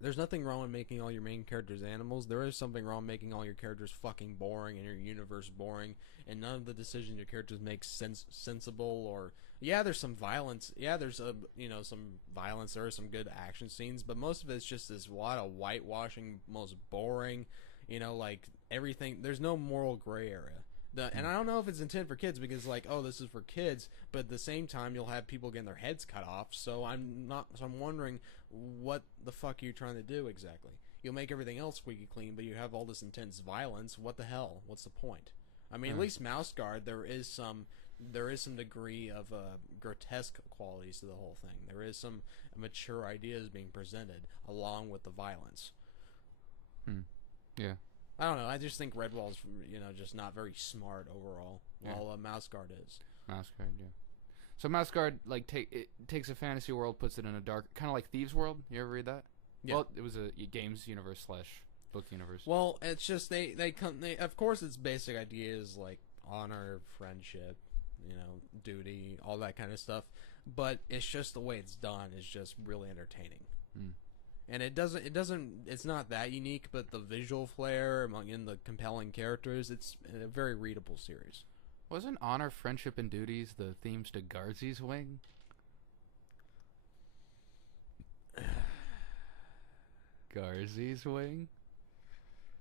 There's nothing wrong with making all your main characters animals. There is something wrong with making all your characters fucking boring and your universe boring, and none of the decisions your characters make sensible. Or there's some violence. Yeah, there's some violence. There are some good action scenes, but most of it's just this lot of whitewashing, most boring. Like everything. There's no moral gray area. And I don't know if it's intended for kids because, this is for kids, but at the same time, you'll have people getting their heads cut off. So I'm wondering, what the fuck are you trying to do exactly? You'll make everything else squeaky clean, but you have all this intense violence. What the hell? What's the point? I mean, at least Mouse Guard, there is some degree of grotesque qualities to the whole thing. There is some mature ideas being presented along with the violence. Yeah. I don't know. I just think Redwall's, just not very smart overall. While Mouse Guard is. Mouse Guard, yeah. So Mouse Guard, takes a fantasy world, puts it in a dark, kind of like Thieves World. You ever read that? Yeah. Well, it was a games universe / book universe. Well, it's just they of course its basic ideas like honor, friendship, duty, all that kind of stuff. But it's just the way it's done is just really entertaining. And it's not that unique, but the visual flair in the compelling characters, it's a very readable series. Wasn't honor, friendship, and duties the themes to Garzy's Wing? Garzy's Wing?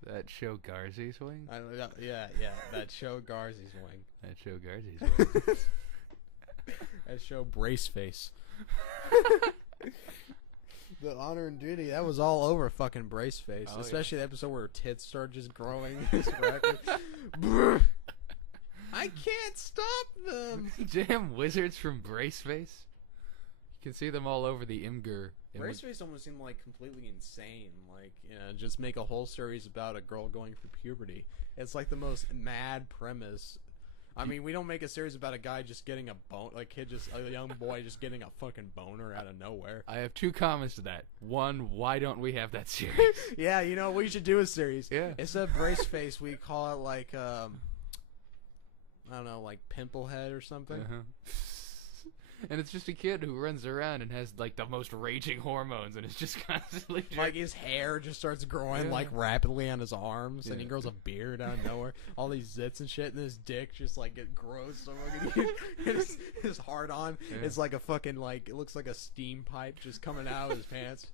That show Garzy's Wing? Yeah, that show Garzy's Wing. That show Garzy's Wing. That show Braceface. The honor and duty, that was all over fucking Braceface. Oh, especially the episode where her tits started just growing. I can't stop them. Damn wizards from Braceface. You can see them all over the Imgur. Braceface almost seemed like completely insane. Just make a whole series about a girl going through puberty. It's like the most mad premise. I mean, we don't make a series about a guy just getting a a young boy just getting a fucking boner out of nowhere. I have 2 comments to that. One, why don't we have that series? Yeah, we should do a series. Yeah. Instead of Braceface, we call it I don't know, Pimplehead or something. And it's just a kid who runs around and has the most raging hormones and is just constantly his hair just starts growing rapidly on his arms, and he grows a beard out of nowhere. All these zits and shit, and his dick just it grows so fucking his hard on. Yeah. It's like a fucking it looks like a steam pipe just coming out of his pants.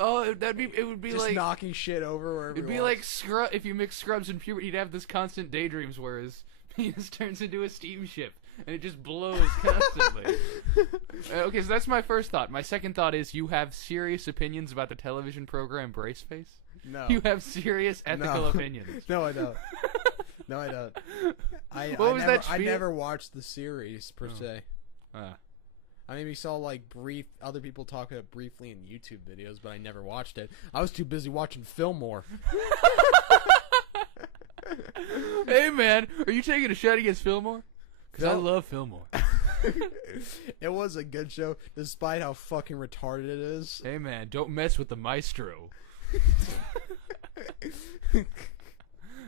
Oh, it would be just like knocking shit over wherever. It'd be like if you mix Scrubs and puberty, you'd have this constant daydreams where his penis turns into a steamship. And it just blows constantly. Okay, so that's my first thought. My second thought is you have serious opinions about the television program Braceface? No. You have serious ethical opinions. No, I don't. No, I don't. I never watched the series, per se. I maybe saw other people talk about it briefly in YouTube videos, but I never watched it. I was too busy watching Fillmore. Hey man, are you taking a shot against Fillmore? Because I love Fillmore. It was a good show, despite how fucking retarded it is. Hey man, don't mess with the maestro.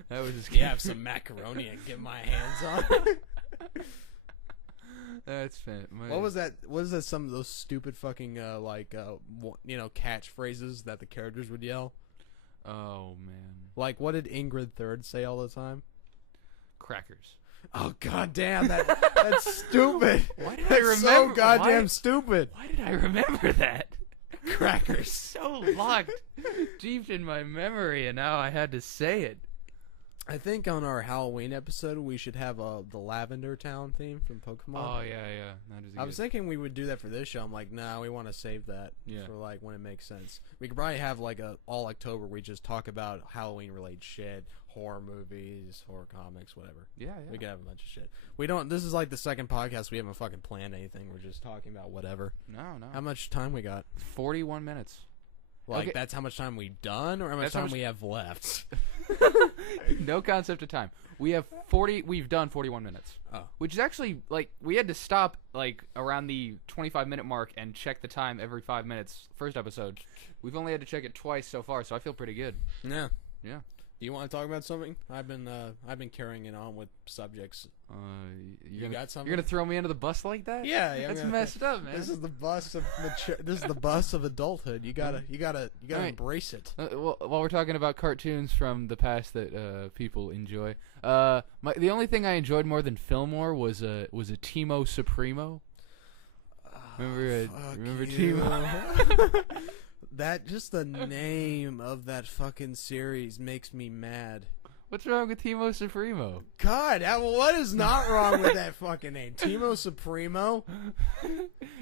That was just You have some macaroni and get my hands on. That's fan. What was that? What was that? Some of those stupid fucking catchphrases that the characters would yell. Oh man, Like, what did Ingrid Third say all the time? crackers. Oh god damn, that's stupid. Why did I That's remember? so goddamn why, stupid. why did I remember that? Crackers. So locked deep in my memory, and now I had to say it. I think on our Halloween episode we should have the Lavender Town theme from Pokemon. Oh yeah. That is. I was thinking we would do that for this show. I'm like, nah, we want to save that for like when it makes sense. We could probably have like a all October. We just talk about Halloween related shit, horror movies, horror comics, whatever. Yeah. We could have a bunch of shit. We don't. This is like the second podcast. We haven't fucking planned anything. We're just talking about whatever. No. How much time we got? 41 minutes. Like Okay. that's how much time we've done, or how much That's how time much- we have left? No concept of time. We've done 41 minutes. Oh. Which is actually, like, we had to stop, like, around the 25-minute mark and check the time every 5 minutes. First episode. We've only had to check it twice so far, so I feel pretty good. Yeah. Yeah. Do you want to talk about something? I've been carrying it on with subjects. You got something? You're gonna throw me under the bus like that? Yeah, That's messed up, man. This is the bus of this is the bus of adulthood. You gotta Right. embrace it. Well, while we're talking about cartoons from the past that people enjoy, the only thing I enjoyed more than Fillmore was a Timo Supremo. Remember Timo? That just the name of that fucking series makes me mad. What's wrong with Timo Supremo? God, what is not wrong with that fucking name? Timo Supremo?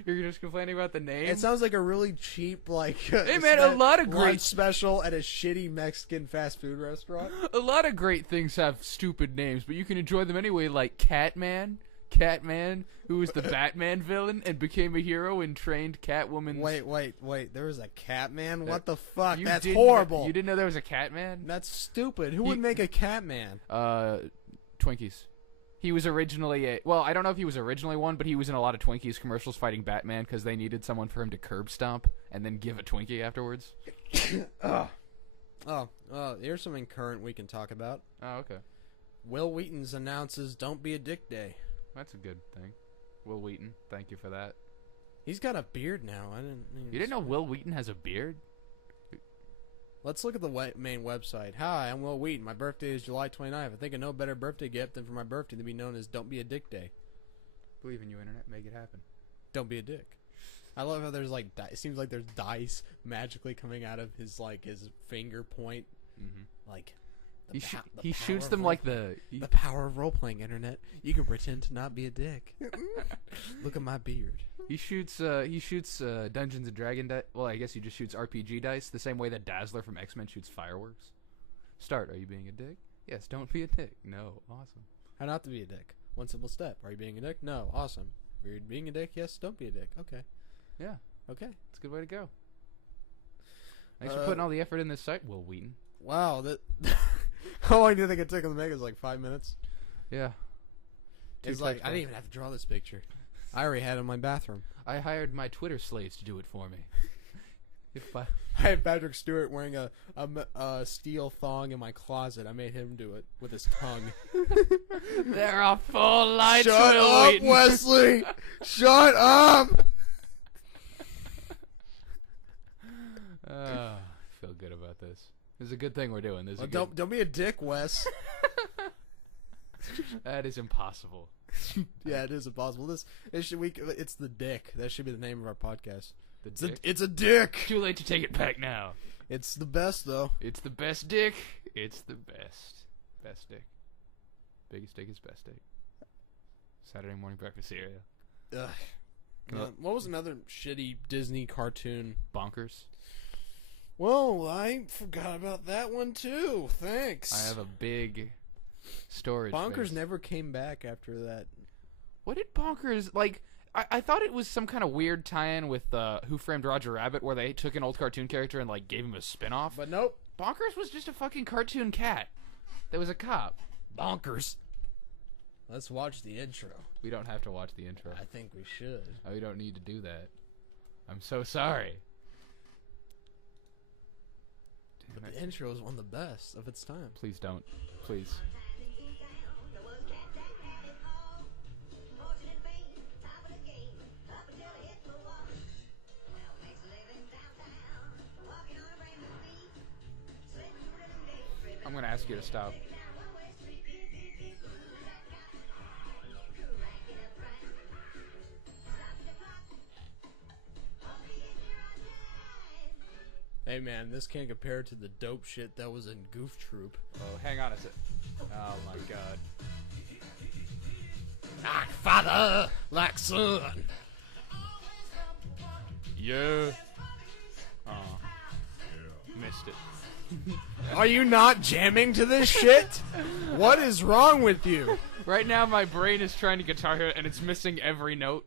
You're just complaining about the name? It sounds like a really cheap, like, Hey man, a lot of lunch great special at a shitty Mexican fast food restaurant. A lot of great things have stupid names, but you can enjoy them anyway, like Catman, who was the Batman villain and became a hero and trained Catwoman's... Wait. There was a Catman? What the fuck? You That's didn't- horrible. You didn't know there was a Catman? That's stupid. Who would make a Catman? Twinkies. He was originally well, I don't know if he was originally one, but he was in a lot of Twinkies commercials fighting Batman because they needed someone for him to curb stomp and then give a Twinkie afterwards. Here's something current we can talk about. Oh, okay. Will Wheaton's announces Don't Be a Dick Day. That's a good thing. Will Wheaton, thank you for that. He's got a beard now. You didn't know Will Wheaton has a beard? Let's look at the main website. Hi, I'm Will Wheaton. My birthday is July 29th. I think of no better birthday gift than for my birthday to be known as Don't Be a Dick Day. Believe in you, Internet. Make it happen. Don't be a dick. I love how there's like it seems like there's dice magically coming out of his finger point. Mm-hmm. Like He shoots them like the power of role playing. Internet. You can pretend to not be a dick. Look at my beard. He shoots Dungeons and Dragon dice. Well, I guess he just shoots RPG dice the same way that Dazzler from X-Men shoots fireworks. Start. Are you being a dick? Yes. Don't be a dick. No. Awesome. How not to be a dick? One simple step. Are you being a dick? No. Awesome. Are you being a dick? Yes. Don't be a dick. Okay. Yeah. Okay. It's a good way to go. Thanks for putting all the effort in this site, Will Wheaton. Wow. How long do you think it took him to make it? It was like 5 minutes. Yeah. It's like I didn't even have to draw this picture. I already had it in my bathroom. I hired my Twitter slaves to do it for me. I had Patrick Stewart wearing a steel thong in my closet. I made him do it with his tongue. There are full lights. Shut Will up, Wheaton. Wesley! Shut up! I feel good about this. This is a good thing we're doing. This is Don't be a dick, Wes. That is impossible. Yeah, it is impossible. It's the dick. That should be the name of our podcast. It's a dick. too late to take it back now. It's the best though. It's the best dick. It's the best. Best dick. Biggest dick is best dick. Saturday morning breakfast cereal. Ugh. What was another shitty Disney cartoon? Bonkers. Well, I forgot about that one too. Thanks. I have a big storage Bonkers space. never came back after that. What did Bonkers like? I thought it was some kind of weird tie-in with Who Framed Roger Rabbit, where they took an old cartoon character and like gave him a spin-off. But nope. Bonkers was just a fucking cartoon cat. There was a cop. Bonkers. Let's watch the intro. We don't have to watch the intro. I think we should. Oh, we don't need to do that. I'm so sorry. But the intro is one of the best of its time. Please don't. Please. I'm gonna ask you to stop. Hey man, this can't compare to the dope shit that was in Goof Troop. Oh, hang on a sec. Oh my god. Like father, like son. Yeah. Oh. Missed it. Are you not jamming to this shit? What is wrong with you? Right now my brain is trying to Guitar Hero and it's missing every note.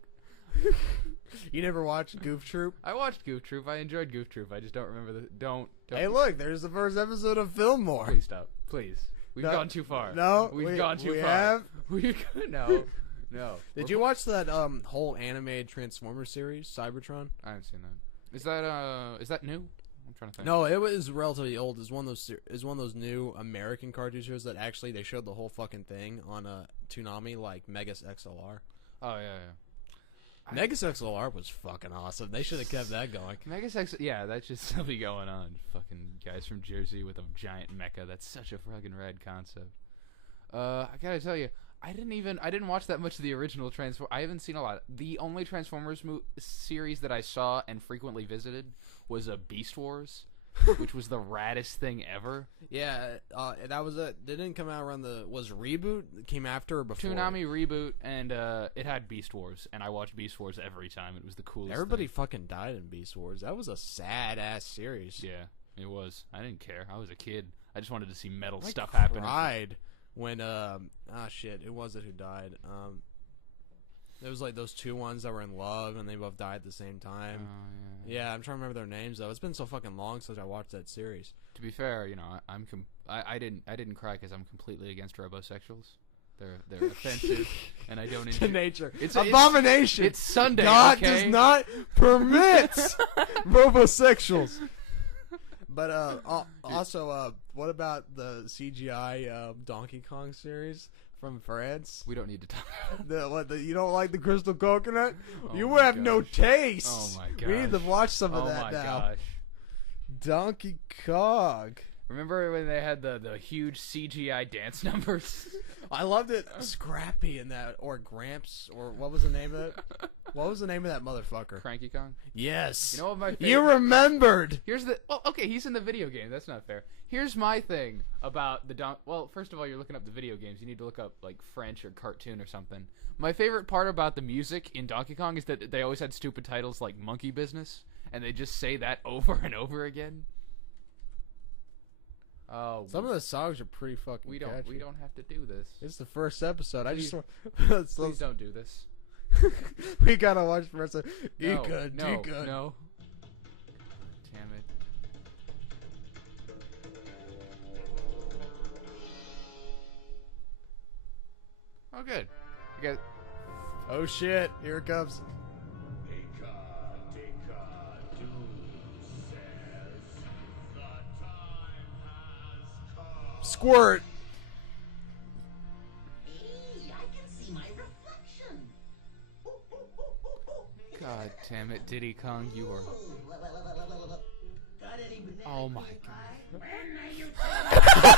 You never watched Goof Troop? I watched Goof Troop. I enjoyed Goof Troop. I just don't remember the... Don't. Hey look, there's the first episode of Fillmore. Please stop. Please. We've No, gone too far. no, We've we- gone too we far. have? No. No. Did you watch that whole animated Transformers series, Cybertron? I haven't seen that. Is that new? I'm trying to think. No, it was relatively old. It's one of those new American cartoon shows that actually they showed the whole fucking thing on Toonami, like Megas XLR. Oh yeah. Megas XLR was fucking awesome. They should have kept that going. Megasex, yeah, that should still be going on. Fucking guys from Jersey with a giant mecha. That's such a fucking rad concept. I gotta tell you, I didn't watch that much of the original Transformers. I haven't seen a lot. The only Transformers series that I saw and frequently visited was Beast Wars, which was the raddest thing ever. Yeah, that was it. They didn't come out around was Reboot came after or before? Toonami Reboot, and it had Beast Wars, and I watched Beast Wars every time. It was the coolest Everybody thing. fucking died in Beast Wars. That was a sad ass series. Yeah, it was. I didn't care. I was a kid. I just wanted to see metal stuff happen. I cried when shit, who was it who died? There was like those two ones that were in love and they both died at the same time. Oh, Yeah, I'm trying to remember their names though. It's been so fucking long since I watched that series. To be fair, you know, I didn't cry because I'm completely against robosexuals. They're offensive, and I don't To enjoy. nature. It's Abomination. It's Sunday. God okay? does not permit robosexuals. But also, what about the CGI Donkey Kong series from France? We don't need to talk. You don't like the crystal coconut? Oh You my have no gosh. taste. Oh my We need to gosh. watch some of Oh that my now. gosh! Donkey Kong. Remember when they had the huge CGI dance numbers? I loved it. Scrappy in that, or Gramps, or what was the name of it? What was the name of that motherfucker? Cranky Kong. Yes. You know what my favorite? You remembered. Here's the. Well, okay, he's in the video game. That's not fair. Here's my thing about the Well, first of all, you're looking up the video games. You need to look up like French or cartoon or something. My favorite part about the music in Donkey Kong is that they always had stupid titles like Monkey Business, and they just say that over and over again. Oh, Some of the songs are pretty fucking we catchy. don't have to do this. It's the first episode. I just Please don't do this. we gotta watch the rest of No, You good, no, you good. no. Damn it. Oh, good. You guys, Oh shit, here it comes. Squirt. Hey, I can see my reflection. God damn it, Diddy Kong, you are. Got any banana Oh my cream god. pie?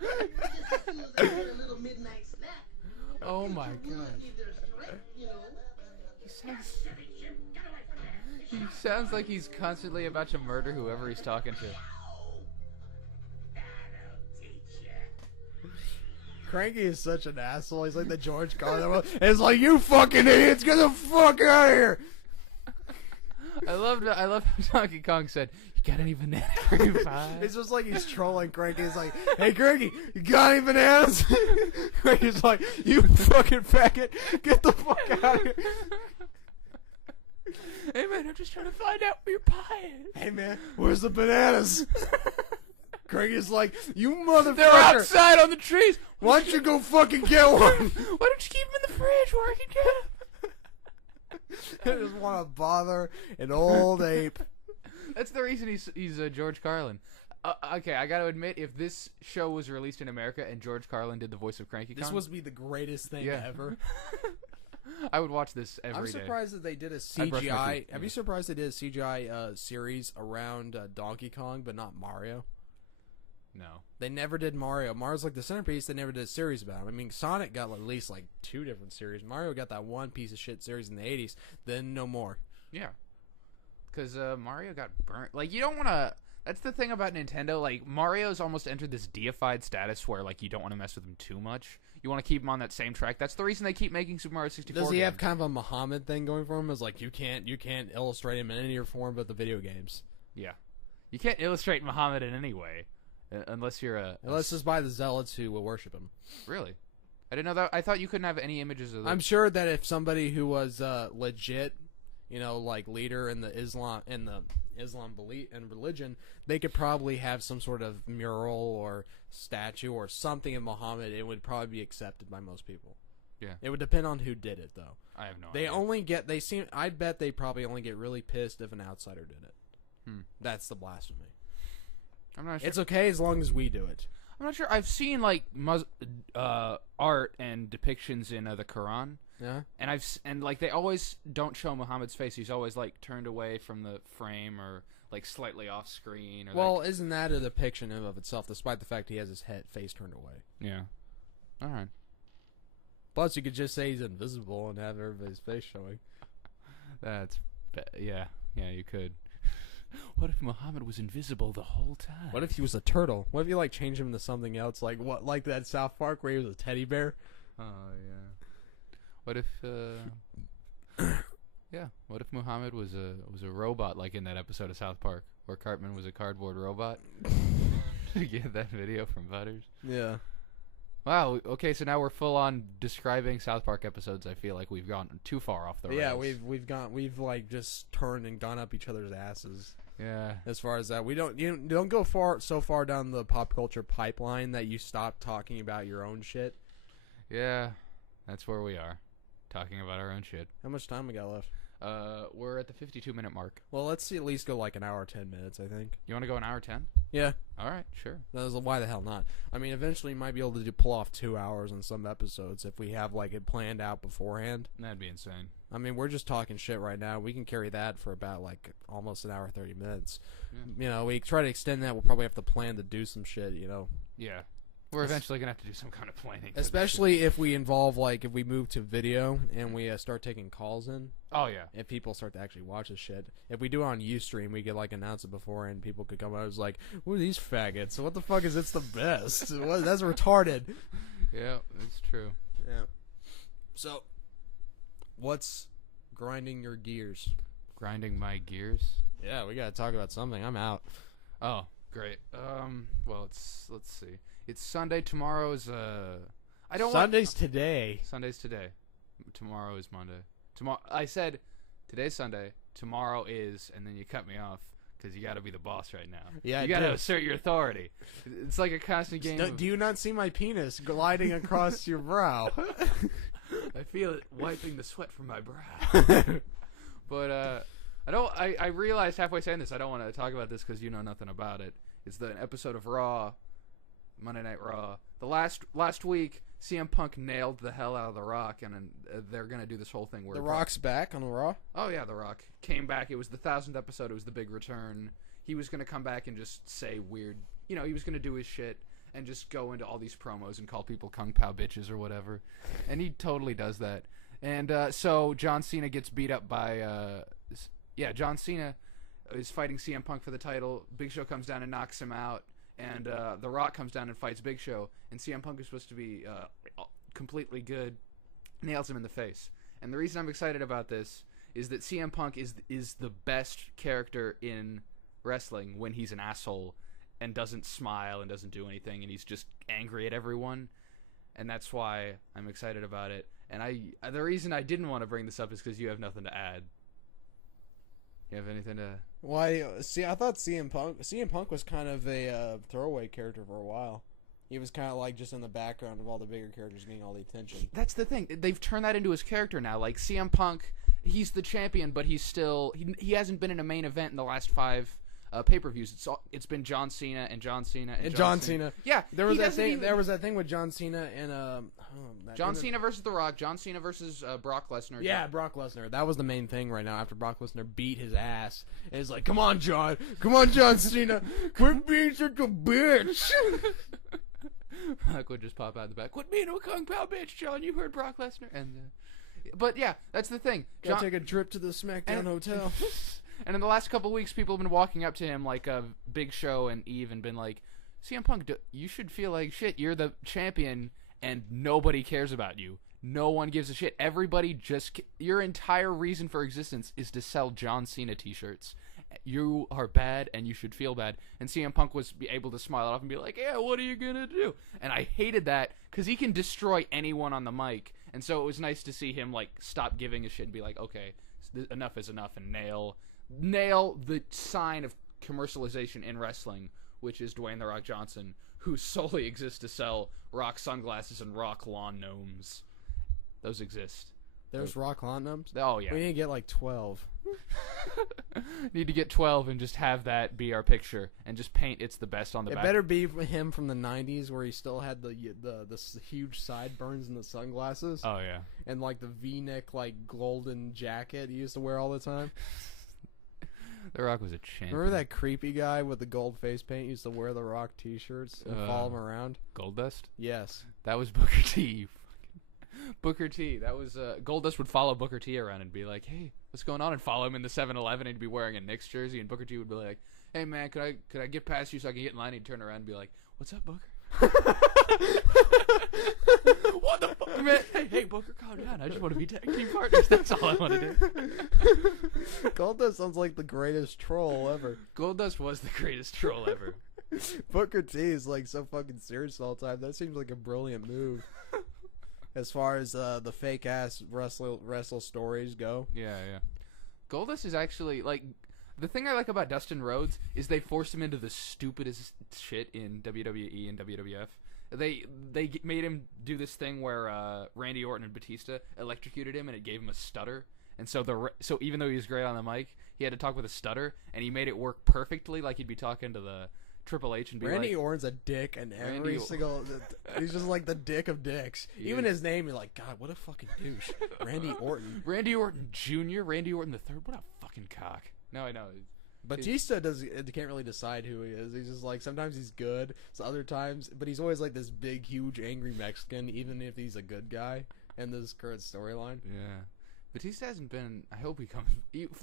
Just as soon as I get a little midnight snack. Oh my Kids who god. need their strength, you know. He sounds like he's constantly about to murder whoever he's talking to. Cranky is such an asshole. He's like the George Carlin. It's like, you fucking idiots, get the fuck out of here. I love how Donkey Kong said, "You got any banana cream pie?" It's just like he's trolling Cranky. He's like, hey Cranky, you got any bananas? Cranky's like, you fucking faggot, get the fuck out of here. Hey man, I'm just trying to find out where your pie is. Hey man, where's the bananas? Craig is like, you motherfucker. They're outside on the trees. Why don't you go fucking get one? Why don't you keep them in the fridge where I can get them? I just want to bother an old ape. That's the reason he's George Carlin. Okay, I gotta admit, if this show was released in America and George Carlin did the voice of Cranky Kong, This would be the greatest thing ever. I would watch this every day. I'm surprised that they did a I'd brush my CGI. teeth, Have you surprised they did a CGI series around Donkey Kong, but not Mario? No. They never did Mario. Mario's like the centerpiece. They never did a series about him. I mean, Sonic got at least like 2 different series. Mario got that one piece of shit series in the 80s. Then no more. Yeah. Because Mario got burnt. Like, you don't want to... That's the thing about Nintendo. Like, Mario's almost entered this deified status where, like, you don't want to mess with him too much. You want to keep him on that same track. That's the reason they keep making Super Mario 64 Does he games. have kind of a Muhammad thing going for him? It's like, you can't illustrate him in any other form but the video games. Yeah. You can't illustrate Muhammad in any way. Unless you're Unless it's by the zealots who will worship him. Really? I didn't know that. I thought you couldn't have any images of them. I'm sure that if somebody who was legit, like leader in the Islam belief and religion, they could probably have some sort of mural or statue or something of Muhammad. It would probably be accepted by most people. Yeah. It would depend on who did it, though. I have no They idea. only get. I bet they probably only get really pissed if an outsider did it. That's the blasphemy. I'm not sure. It's okay as long as we do it. I'm not sure. I've seen like art and depictions in the Quran, Yeah. and like they always don't show Muhammad's face. He's always like turned away from the frame or like slightly off screen. Or Well, isn't that a depiction of itself, despite the fact he has his face turned away? yeah. All right. Plus, you could just say he's invisible and have everybody's face showing. Yeah. You could. What if Muhammad was invisible the whole time? What if he was a turtle? What if you like change him into something else, like that South Park where he was a teddy bear? Oh yeah. What if? Yeah. What if Muhammad was a robot, like in that episode of South Park where Cartman was a cardboard robot? Did you get that video from Butters? Yeah. Wow. Okay, so now we're full on describing South Park episodes. I feel like we've gone too far off the rails. Yeah, we've like just turned and gone up each other's asses. Yeah. As far as that, you don't go so far down the pop culture pipeline that you stop talking about your own shit. Yeah. That's where we are, talking about our own shit. How much time we got left? We're at the 52-minute mark. Well, let's see, at least go like an hour 10 minutes. I think. You want to go an hour 10? Yeah. All right, sure. Why the hell not? I mean, eventually, you might be able to pull off 2 hours on some episodes if we have like it planned out beforehand. That'd be insane. I mean, we're just talking shit right now. We can carry that for about like almost an hour 30 minutes. Yeah. We try to extend that. We'll probably have to plan to do some shit. Yeah. We're eventually going to have to do some kind of planning. Especially if we involve, like, if we move to video and we start taking calls in. Oh, yeah. If people start to actually watch this shit. If we do it on Ustream, we could, like, announce it before and people could come out and was like, what are these faggots? What the fuck is It's the Best? That's retarded. Yeah, it's true. Yeah. So, what's grinding your gears? Grinding my gears? Yeah, we gotta talk about something. I'm out. Oh, great. Well, let's see. It's Sunday. Tomorrow's Sunday's today. Sunday's today. Tomorrow is Monday. I said today's Sunday. Tomorrow is, and then you cut me off because you got to be the boss right now. Yeah, you got to assert your authority. It's like a constant game. Do you not see my penis gliding across your brow? I feel it wiping the sweat from my brow. But I realized halfway saying this, I don't want to talk about this because you know nothing about it. It's an episode of Raw. Monday Night Raw. The last week, CM Punk nailed the hell out of The Rock, and they're gonna do this whole thing where The Rock's back on the Raw. Oh yeah, The Rock came back. It was the 1000th episode. It was the big return. He was gonna come back and just say weird. He was gonna do his shit and just go into all these promos and call people kung pao bitches or whatever. And he totally does that. And so John Cena gets beat up by John Cena is fighting CM Punk for the title. Big Show comes down and knocks him out. And The Rock comes down and fights Big Show, and CM Punk is supposed to be completely good, nails him in the face. And the reason I'm excited about this is that CM Punk is the best character in wrestling when he's an asshole and doesn't smile and doesn't do anything, and he's just angry at everyone. And that's why I'm excited about it. And the reason I didn't want to bring this up is because you have nothing to add. You have anything to? Why? See, I thought CM Punk was kind of a throwaway character for a while. He was kind of like just in the background of all the bigger characters getting all the attention. That's the thing. They've turned that into his character now. Like CM Punk, he's the champion, but he's still he hasn't been in a main event in the last 5 pay-per-views. It's been John Cena and John Cena and John Cena. Yeah, There was that thing. There was that thing with John Cena and John Cena versus The Rock. John Cena versus Brock Lesnar. Yeah, Brock Lesnar. That was the main thing right now. After Brock Lesnar beat his ass, and he's like, "Come on, John Cena, quit being such a bitch." Brock would just pop out in the back. Quit being a kung pao bitch, John. You heard Brock Lesnar. And but yeah, that's the thing. Gotta take a trip to the SmackDown hotel. And in the last couple of weeks, people have been walking up to him like Big Show and Eve and been like, CM Punk, you should feel like shit. You're the champion and nobody cares about you. No one gives a shit. Everybody your entire reason for existence is to sell John Cena t-shirts. You are bad and you should feel bad. And CM Punk was able to smile it off and be like, yeah, what are you going to do? And I hated that because he can destroy anyone on the mic. And so it was nice to see him like stop giving a shit and be like, okay, enough is enough, and nail the sign of commercialization in wrestling, which is Dwayne "The Rock" Johnson, who solely exists to sell Rock sunglasses and Rock lawn gnomes. Those exist. There's Rock lawn gnomes? Oh, yeah. We need to get like 12. Need to get 12 and just have that be our picture and just paint "It's the best" on the back. It better be him from the 90s where he still had the huge sideburns and the sunglasses. Oh, yeah. And like the V-neck like golden jacket he used to wear all the time. The Rock was a champion. Remember that creepy guy with the gold face paint used to wear the Rock t-shirts and follow him around? Goldust? Yes. That was Booker T. Booker T. That was Goldust would follow Booker T around and be like, "Hey, what's going on?" and follow him in the 7-Eleven, and he'd be wearing a Knicks jersey, and Booker T would be like, "Hey man, could I get past you so I can get in line?" He'd turn around and be like, "What's up, Booker?" What the fuck, man? Hey Booker, calm down. I just want to be tag team partners. That's all I want to do. Goldust sounds like the greatest troll ever. Goldust was the greatest troll ever. Booker T is like so fucking serious all the time. That seems like a brilliant move. As far as the fake ass wrestle stories go. Yeah. Goldust is actually like the thing I like about Dustin Rhodes is they forced him into the stupidest shit in WWE and WWF. They made him do this thing where Randy Orton and Batista electrocuted him and it gave him a stutter. And so even though he was great on the mic, he had to talk with a stutter, and he made it work perfectly, like he'd be talking to the Triple H and be Randy like, Orton's a dick, and every single he's just like the dick of dicks. Even his name, you're like, God, what a fucking douche. Randy Orton. Randy Orton Jr., Randy Orton III, what a fucking cock. No, I know. Batista can't really decide who he is. He's just like, sometimes he's good, so other times, but he's always like this big, huge, angry Mexican, even if he's a good guy in this current storyline. Yeah. Batista hasn't been, I hope he comes,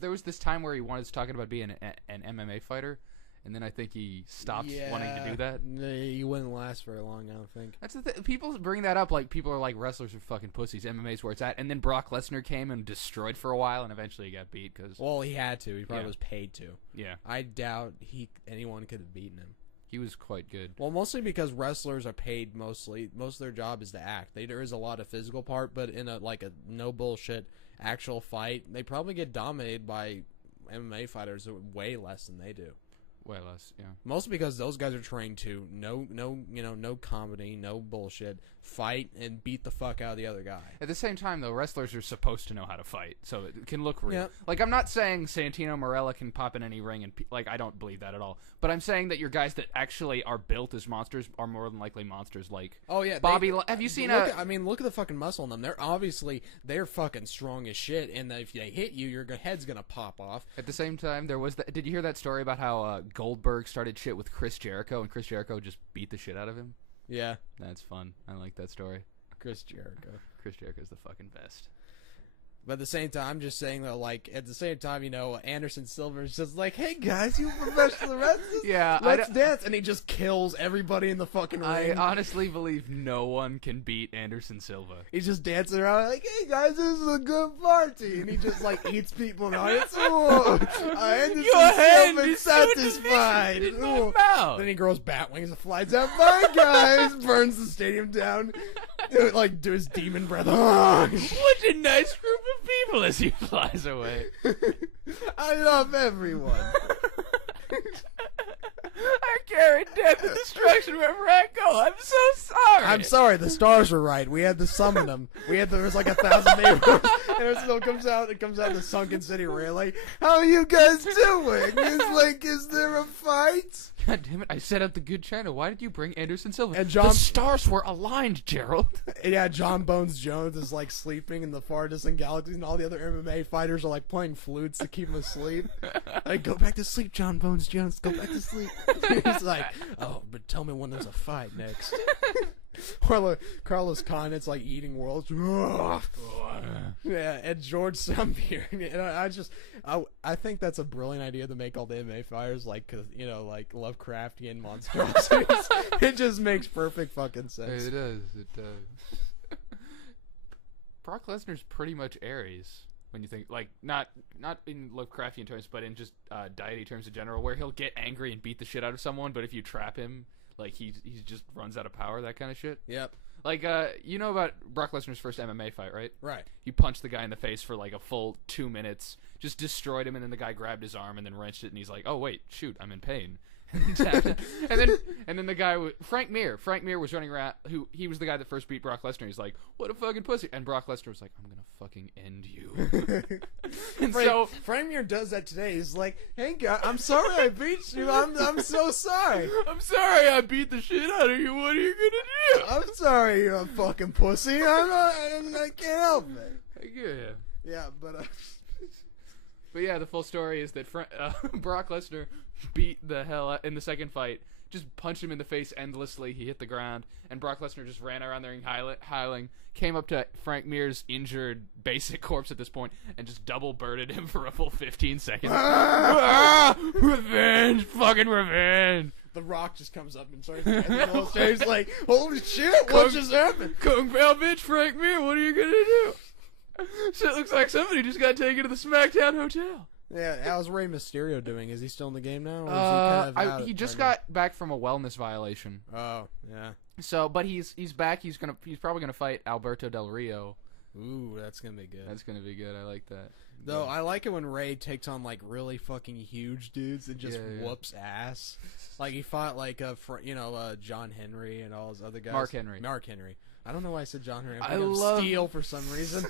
there was this time where he was talking about being an MMA fighter, and then I think he stopped wanting to do that. He wouldn't last very long, I don't think. That's the thing. People bring that up like people are like, wrestlers are fucking pussies. MMA's where it's at. And then Brock Lesnar came and destroyed for a while, and eventually he got beat. Well, he had to. He probably was paid to. Yeah. I doubt anyone could have beaten him. He was quite good. Well, mostly because wrestlers are paid mostly. Most of their job is to act. There is a lot of physical part, but in a no bullshit actual fight, they probably get dominated by MMA fighters way less than they do. Way less, yeah. Mostly because those guys are trained to no comedy, no bullshit, fight and beat the fuck out of the other guy. At the same time, though, wrestlers are supposed to know how to fight, so it can look real. Yep. Like, I'm not saying Santino Marella can pop in any ring, and I don't believe that at all. But I'm saying that your guys that actually are built as monsters are more than likely monsters. Like, oh yeah, Bobby. Have you seen look at the fucking muscle in them. They're fucking strong as shit, and if they hit you, your head's gonna pop off. At the same time, there was did you hear that story about how Goldberg started shit with Chris Jericho, and Chris Jericho just beat the shit out of him? Yeah. That's fun. I like that story. Chris Jericho. Chris Jericho's the fucking best. But at the same time, I'm just saying, though, like, at the same time, Anderson Silver's just like, hey, guys, you professional wrestlers? Yeah. Let's dance. And he just kills everybody in the fucking ring. I honestly believe no one can beat Anderson Silva. He's just dancing around like, hey, guys, this is a good party. And he just, like, eats people in the audience. Oh, Anderson Silva's satisfied. In my mouth. Then he grows bat wings and flies out. Bye, guys. Burns the stadium down. Do his demon breath. What a nice group of people as he flies away. I love everyone. I carry death and destruction wherever I go. I'm so sorry. I'm sorry, the stars were right. We had to summon them. There was like 1,000 neighbors, and it still comes out the Sunken City Relay. How are you guys doing? It's like, is there a fight? God damn it! I set up the good channel. Why did you bring Anderson Silva? And John- The stars were aligned, Gerald. Yeah, John Bones Jones is like sleeping in the far distant galaxies, and all the other MMA fighters are like playing flutes to keep him asleep. Like, go back to sleep, John Bones Jones. Go back to sleep. He's like, oh, but tell me when there's a fight next. Carlos Condit's like eating worlds. Yeah, and George Sampier. And I think that's a brilliant idea to make all the MMA fighters like Lovecraftian monstrosities. It just makes perfect fucking sense. It does. It does. Brock Lesnar's pretty much Ares when you think, like, not in Lovecraftian terms, but in just deity terms in general, where he'll get angry and beat the shit out of someone, but if you trap him, like, he just runs out of power, that kind of shit. Yep. Like, you know about Brock Lesnar's first MMA fight, right? Right. He punched the guy in the face for like a full 2 minutes, just destroyed him, and then the guy grabbed his arm and then wrenched it, and he's like, "Oh wait, shoot, I'm in pain." and then the guy Frank Mir was running around. He was the guy that first beat Brock Lesnar. He's like, "What a fucking pussy!" And Brock Lesnar was like, "I'm gonna fucking end you." And Frank Mir does that today. He's like, "Hey guy, I'm sorry I beat you. I'm so sorry. I'm sorry I beat the shit out of you. What are you gonna do? I'm sorry, you fucking pussy. I can't help it." Yeah, But yeah, the full story is that Brock Lesnar beat the hell out in the second fight, just punched him in the face endlessly. He hit the ground, and Brock Lesnar just ran around there howling, came up to Frank Mir's injured basic corpse at this point, and just double birded him for a full 15 seconds. Revenge! Fucking revenge! The Rock just comes up and starts the stage like, "Holy shit, what just happened?" Kung Pao bitch, Frank Mir, what are you gonna do? Shit looks like somebody just got taken to the SmackDown hotel. Yeah, how's Rey Mysterio doing? Is he still in the game now? Or is he kind of he just got back from a wellness violation. Oh, yeah. So, but he's back. He's probably gonna fight Alberto Del Rio. Ooh, that's gonna be good. That's gonna be good. I like that. Though I like it when Ray takes on like really fucking huge dudes and just whoops ass. Like he fought like John Henry and all those other guys. Mark Henry. I don't know why I said John Henry. I love Steel for some reason.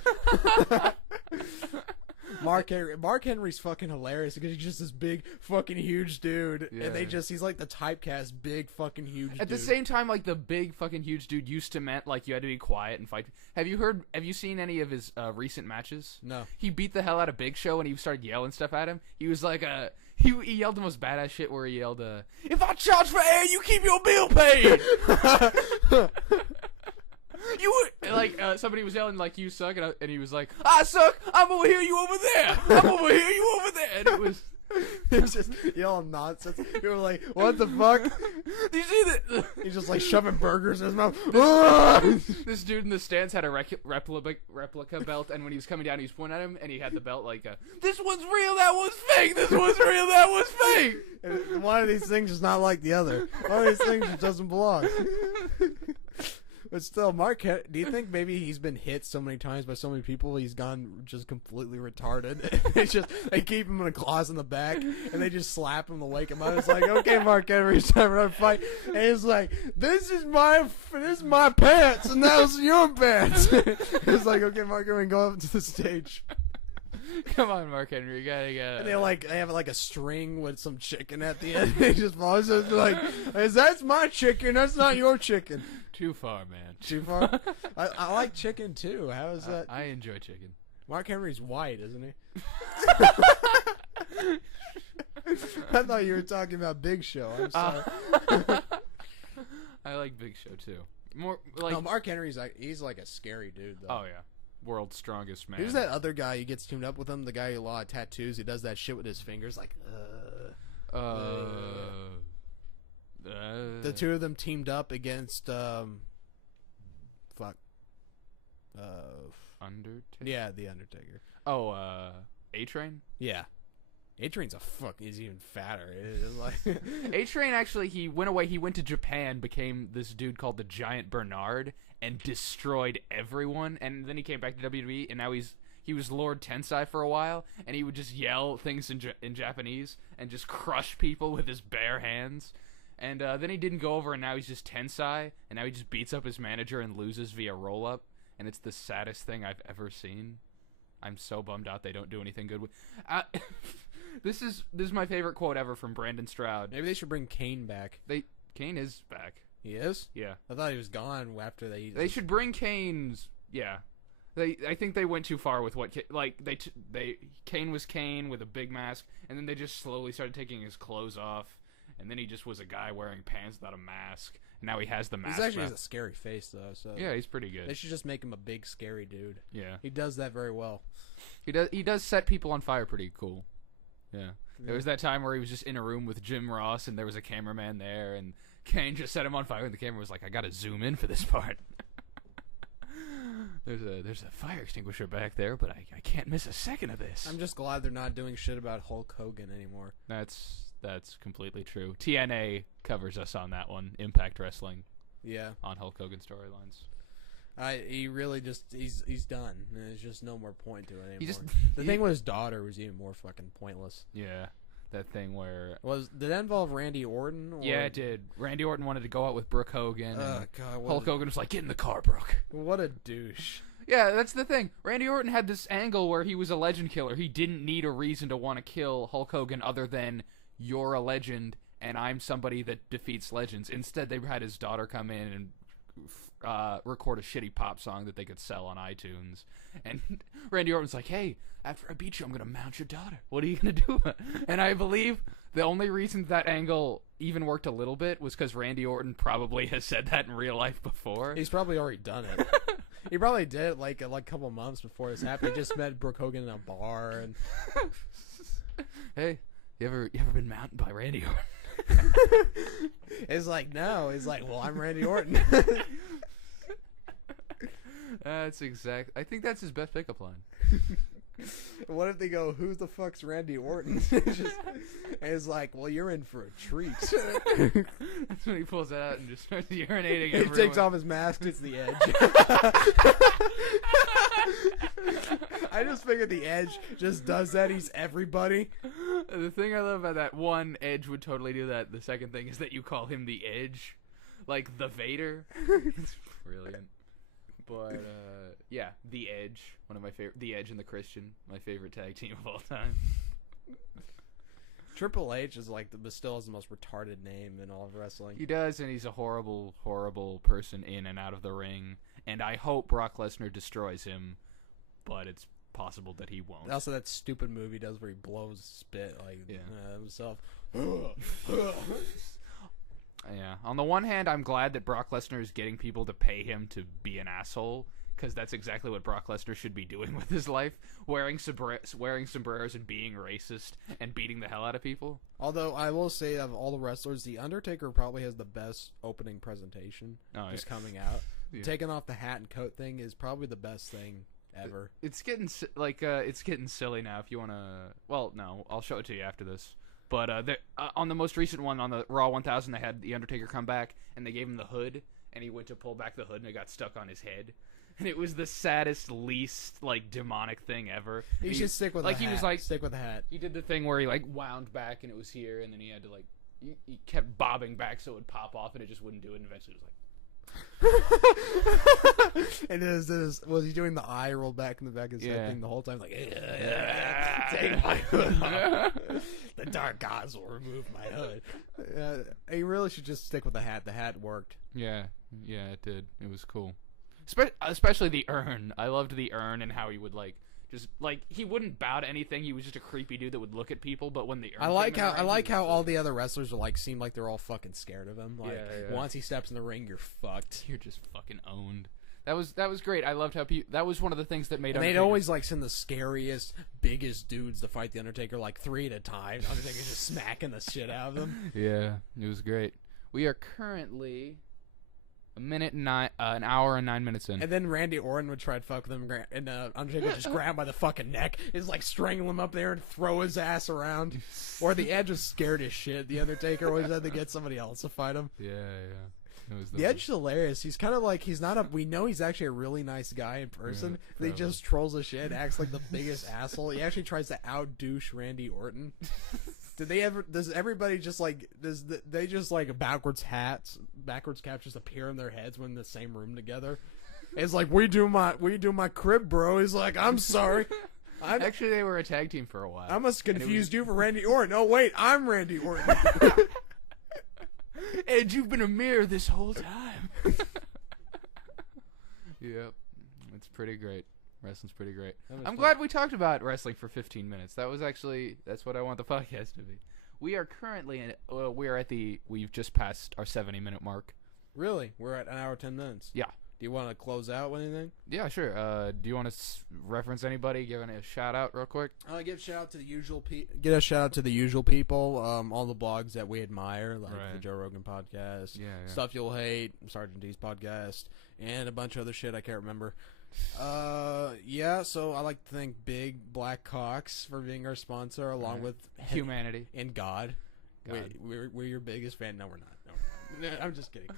Mark Henry's fucking hilarious because he's just this big fucking huge dude, and he's like the typecast big fucking huge dude. At the same time, like the big fucking huge dude used to meant like you had to be quiet and fight. Have you seen any of his recent matches? No. He beat the hell out of Big Show and he started yelling stuff at him. He was like he yelled the most badass shit where he yelled, "If I charge for air, you keep your bill paid." You would like somebody was yelling like "you suck" and he was like, "I suck. I'm over here. You over there. I'm over here. You over there." And it was he's just yelling nonsense. You were like, "What the fuck?" Do you see that? He's just like shoving burgers in his mouth. This dude in the stands had a replica belt, and when he was coming down, he was pointing at him, and he had the belt like, "This one's real. That one's fake. This one's real. That one's fake." And one of these things is not like the other. One of these things just doesn't belong. But still, do you think maybe he's been hit so many times by so many people he's gone just completely retarded? They keep him in a closet in the back and they just slap him to wake him up. It's like, "Okay, Mark Henry, it's time for another fight." And he's like, this is my pants and those are your pants. It's like, "Okay, Mark Henry, go up to the stage." Come on, Mark Henry, you gotta go. And they have like a string with some chicken at the end. He just falls like, "That's my chicken. That's not your chicken." Too far, man. Too far. I like chicken too. How is that? I enjoy chicken. Mark Henry's white, isn't he? I thought you were talking about Big Show. I'm sorry. I like Big Show too. More like no, Mark Henry's he's like a scary dude though. Oh yeah. World's strongest man. Who's that other guy who gets teamed up with him? The guy who had tattoos. He does that shit with his fingers, like. The two of them teamed up against. Undertaker. Yeah, the Undertaker. Oh, A-Train. Yeah. A-Train's he's even fatter. It's like A-Train actually, he went away. He went to Japan, became this dude called the Giant Bernard, and destroyed everyone. And then he came back to WWE, and now he was Lord Tensai for a while, and he would just yell things in Japanese and just crush people with his bare hands. And then he didn't go over, and now he's just Tensai, and now he just beats up his manager and loses via roll-up. And it's the saddest thing I've ever seen. I'm so bummed out they don't do anything good with. This is my favorite quote ever from Brandon Stroud. maybe they should bring Kane back. Kane is back. He is? Yeah. I thought he was gone after they. They should bring Kane's. Yeah. I think they went too far with what Kane was Kane with a big mask, and then they just slowly started taking his clothes off, and then he just was a guy wearing pants without a mask. And now he has the mask. He's actually back. has a scary face though. So Yeah, he's pretty good. they should just make him a big scary dude. Yeah. He does that very well. He does set people on fire pretty cool. Yeah. There was that time where he was just in a room with Jim Ross, and there was a cameraman there, and Kane just set him on fire, and the camera was like, I gotta zoom in for this part. There's a fire extinguisher back there, but I can't miss a second of this. I'm just glad they're not doing shit about Hulk Hogan anymore. That's completely true. TNA covers us on that one. Impact Wrestling Yeah. on Hulk Hogan storylines. He really just he's done. There's just no more point to it anymore. He just the thing with his daughter was even more fucking pointless. Yeah, that thing where Did that involve Randy Orton? Or? yeah, it did. Randy Orton wanted to go out with Brooke Hogan. Oh and god, Hulk Hogan was like, "Get in the car, Brooke." what a douche. Yeah, that's the thing. Randy Orton had this angle where he was a legend killer. He didn't need a reason to want to kill Hulk Hogan other than you're a legend and I'm somebody that defeats legends. Instead, they had his daughter come in and record a shitty pop song that they could sell on iTunes. And Randy Orton's like, hey, after I beat you, I'm going to mount your daughter. What are you going to do? And I believe the only reason that angle even worked a little bit was because Randy Orton probably has said that in real life before. He's probably already done it. He probably did it like a couple months before this happened. He just met Brooke Hogan in a bar and Hey, you ever been mounted by Randy Orton? it's like, no. He's like, well, I'm Randy Orton. That's exact. I think that's his best pickup line. What if they go, who the fuck's Randy Orton? And it's like, well, you're in for a treat. That's when he pulls that out and just starts urinating. He takes off his mask, it's the Edge. I just figured the Edge just does that. He's everybody. The thing I love about that, one, Edge would totally do that. The second thing is that you call him the Edge, like the Vader. It's brilliant. But yeah, the Edge, one of my favorite. The Edge and the Christian, my favorite tag team of all time. Triple H is like still has the most retarded name in all of wrestling. He does, and he's a horrible, horrible person in and out of the ring. And I hope Brock Lesnar destroys him, but it's possible that he won't. Also, that stupid movie he does where he blows spit like himself. Yeah. On the one hand, I'm glad that Brock Lesnar is getting people to pay him to be an asshole, because that's exactly what Brock Lesnar should be doing with his life, wearing sombreros and being racist and beating the hell out of people. Although, I will say, of all the wrestlers, The Undertaker probably has the best opening presentation coming out. Yeah. Taking off the hat and coat thing is probably the best thing ever. It's getting it's getting silly now. If you want to, well, no, I'll show it to you after this. But on the most recent one, on the Raw 1000, they had The Undertaker come back, and they gave him the hood, and he went to pull back the hood, and it got stuck on his head. And it was the saddest, least, demonic thing ever. You should stick with the hat. He was like, stick with the hat. he did the thing where he, wound back, and it was here, and then he had to, he kept bobbing back so it would pop off, and it just wouldn't do it, and eventually it was And was he doing the eye roll back in the back of his head thing the whole time? Like, take my hood off. The dark gods will remove my hood. He really should just stick with the hat. The hat worked. Yeah, it did. It was cool. Especially the urn. I loved the urn and how he would he wouldn't bow to anything. He was just a creepy dude that would look at people. But when the urn, I like how all the other wrestlers are seem like they're all fucking scared of him. Once he steps in the ring, you're fucked. You're just fucking owned. That was great. I loved how that was one of the things that made. And they'd always send the scariest, biggest dudes to fight the Undertaker 3 at a time. The Undertaker's just smacking the shit out of them. Yeah, it was great. We are currently. an hour and 9 minutes in. And then Randy Orton would try to fuck with him, and Undertaker would just grab him by the fucking neck, is like strangle him up there and throw his ass around. Or the Edge was scared as shit. The Undertaker always had to get somebody else to fight him. Yeah. It was The Edge is hilarious. He's kind of like, he's not a, we know he's actually a really nice guy in person. Yeah, but he just trolls the shit, acts like the biggest asshole. He actually tries to out-douche Randy Orton. Does everybody just like, they just like backwards caps just appear in their heads when in the same room together? It's like, we do my crib, bro. He's like, I'm sorry. Actually, they were a tag team for a while. I must confused you for Randy Orton. Oh wait, I'm Randy Orton. Edge, you've been a mirror this whole time. Yep. It's pretty great. Wrestling's pretty great. I'm glad we talked about wrestling for 15 minutes. That's what I want the podcast to be. We are currently we've just passed our 70-minute mark. Really? We're at an hour 10 minutes. Yeah. Do you want to close out with anything? Yeah, sure. Do you want to reference anybody? Give a shout out real quick. Give a shout out to the usual people. All the blogs that we admire, like the Joe Rogan podcast, Stuff You'll Hate, Sergeant D's podcast, and a bunch of other shit I can't remember. So I like to thank Big Black Cox for being our sponsor, along with humanity and God. We're your biggest fan. No, we're not. No, I'm just kidding.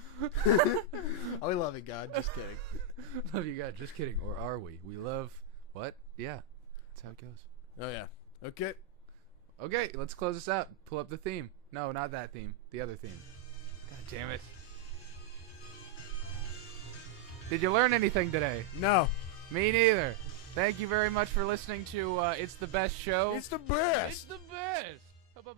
We love it, God. Just kidding. Love you, God. Just kidding. Or are we? We love what? Yeah, that's how it goes. Oh yeah. Okay. Let's close this out. Pull up the theme. No, not that theme. The other theme. God damn it. Did you learn anything today? No. Me neither. Thank you very much for listening to It's the Best Show. It's the best. It's the best. How about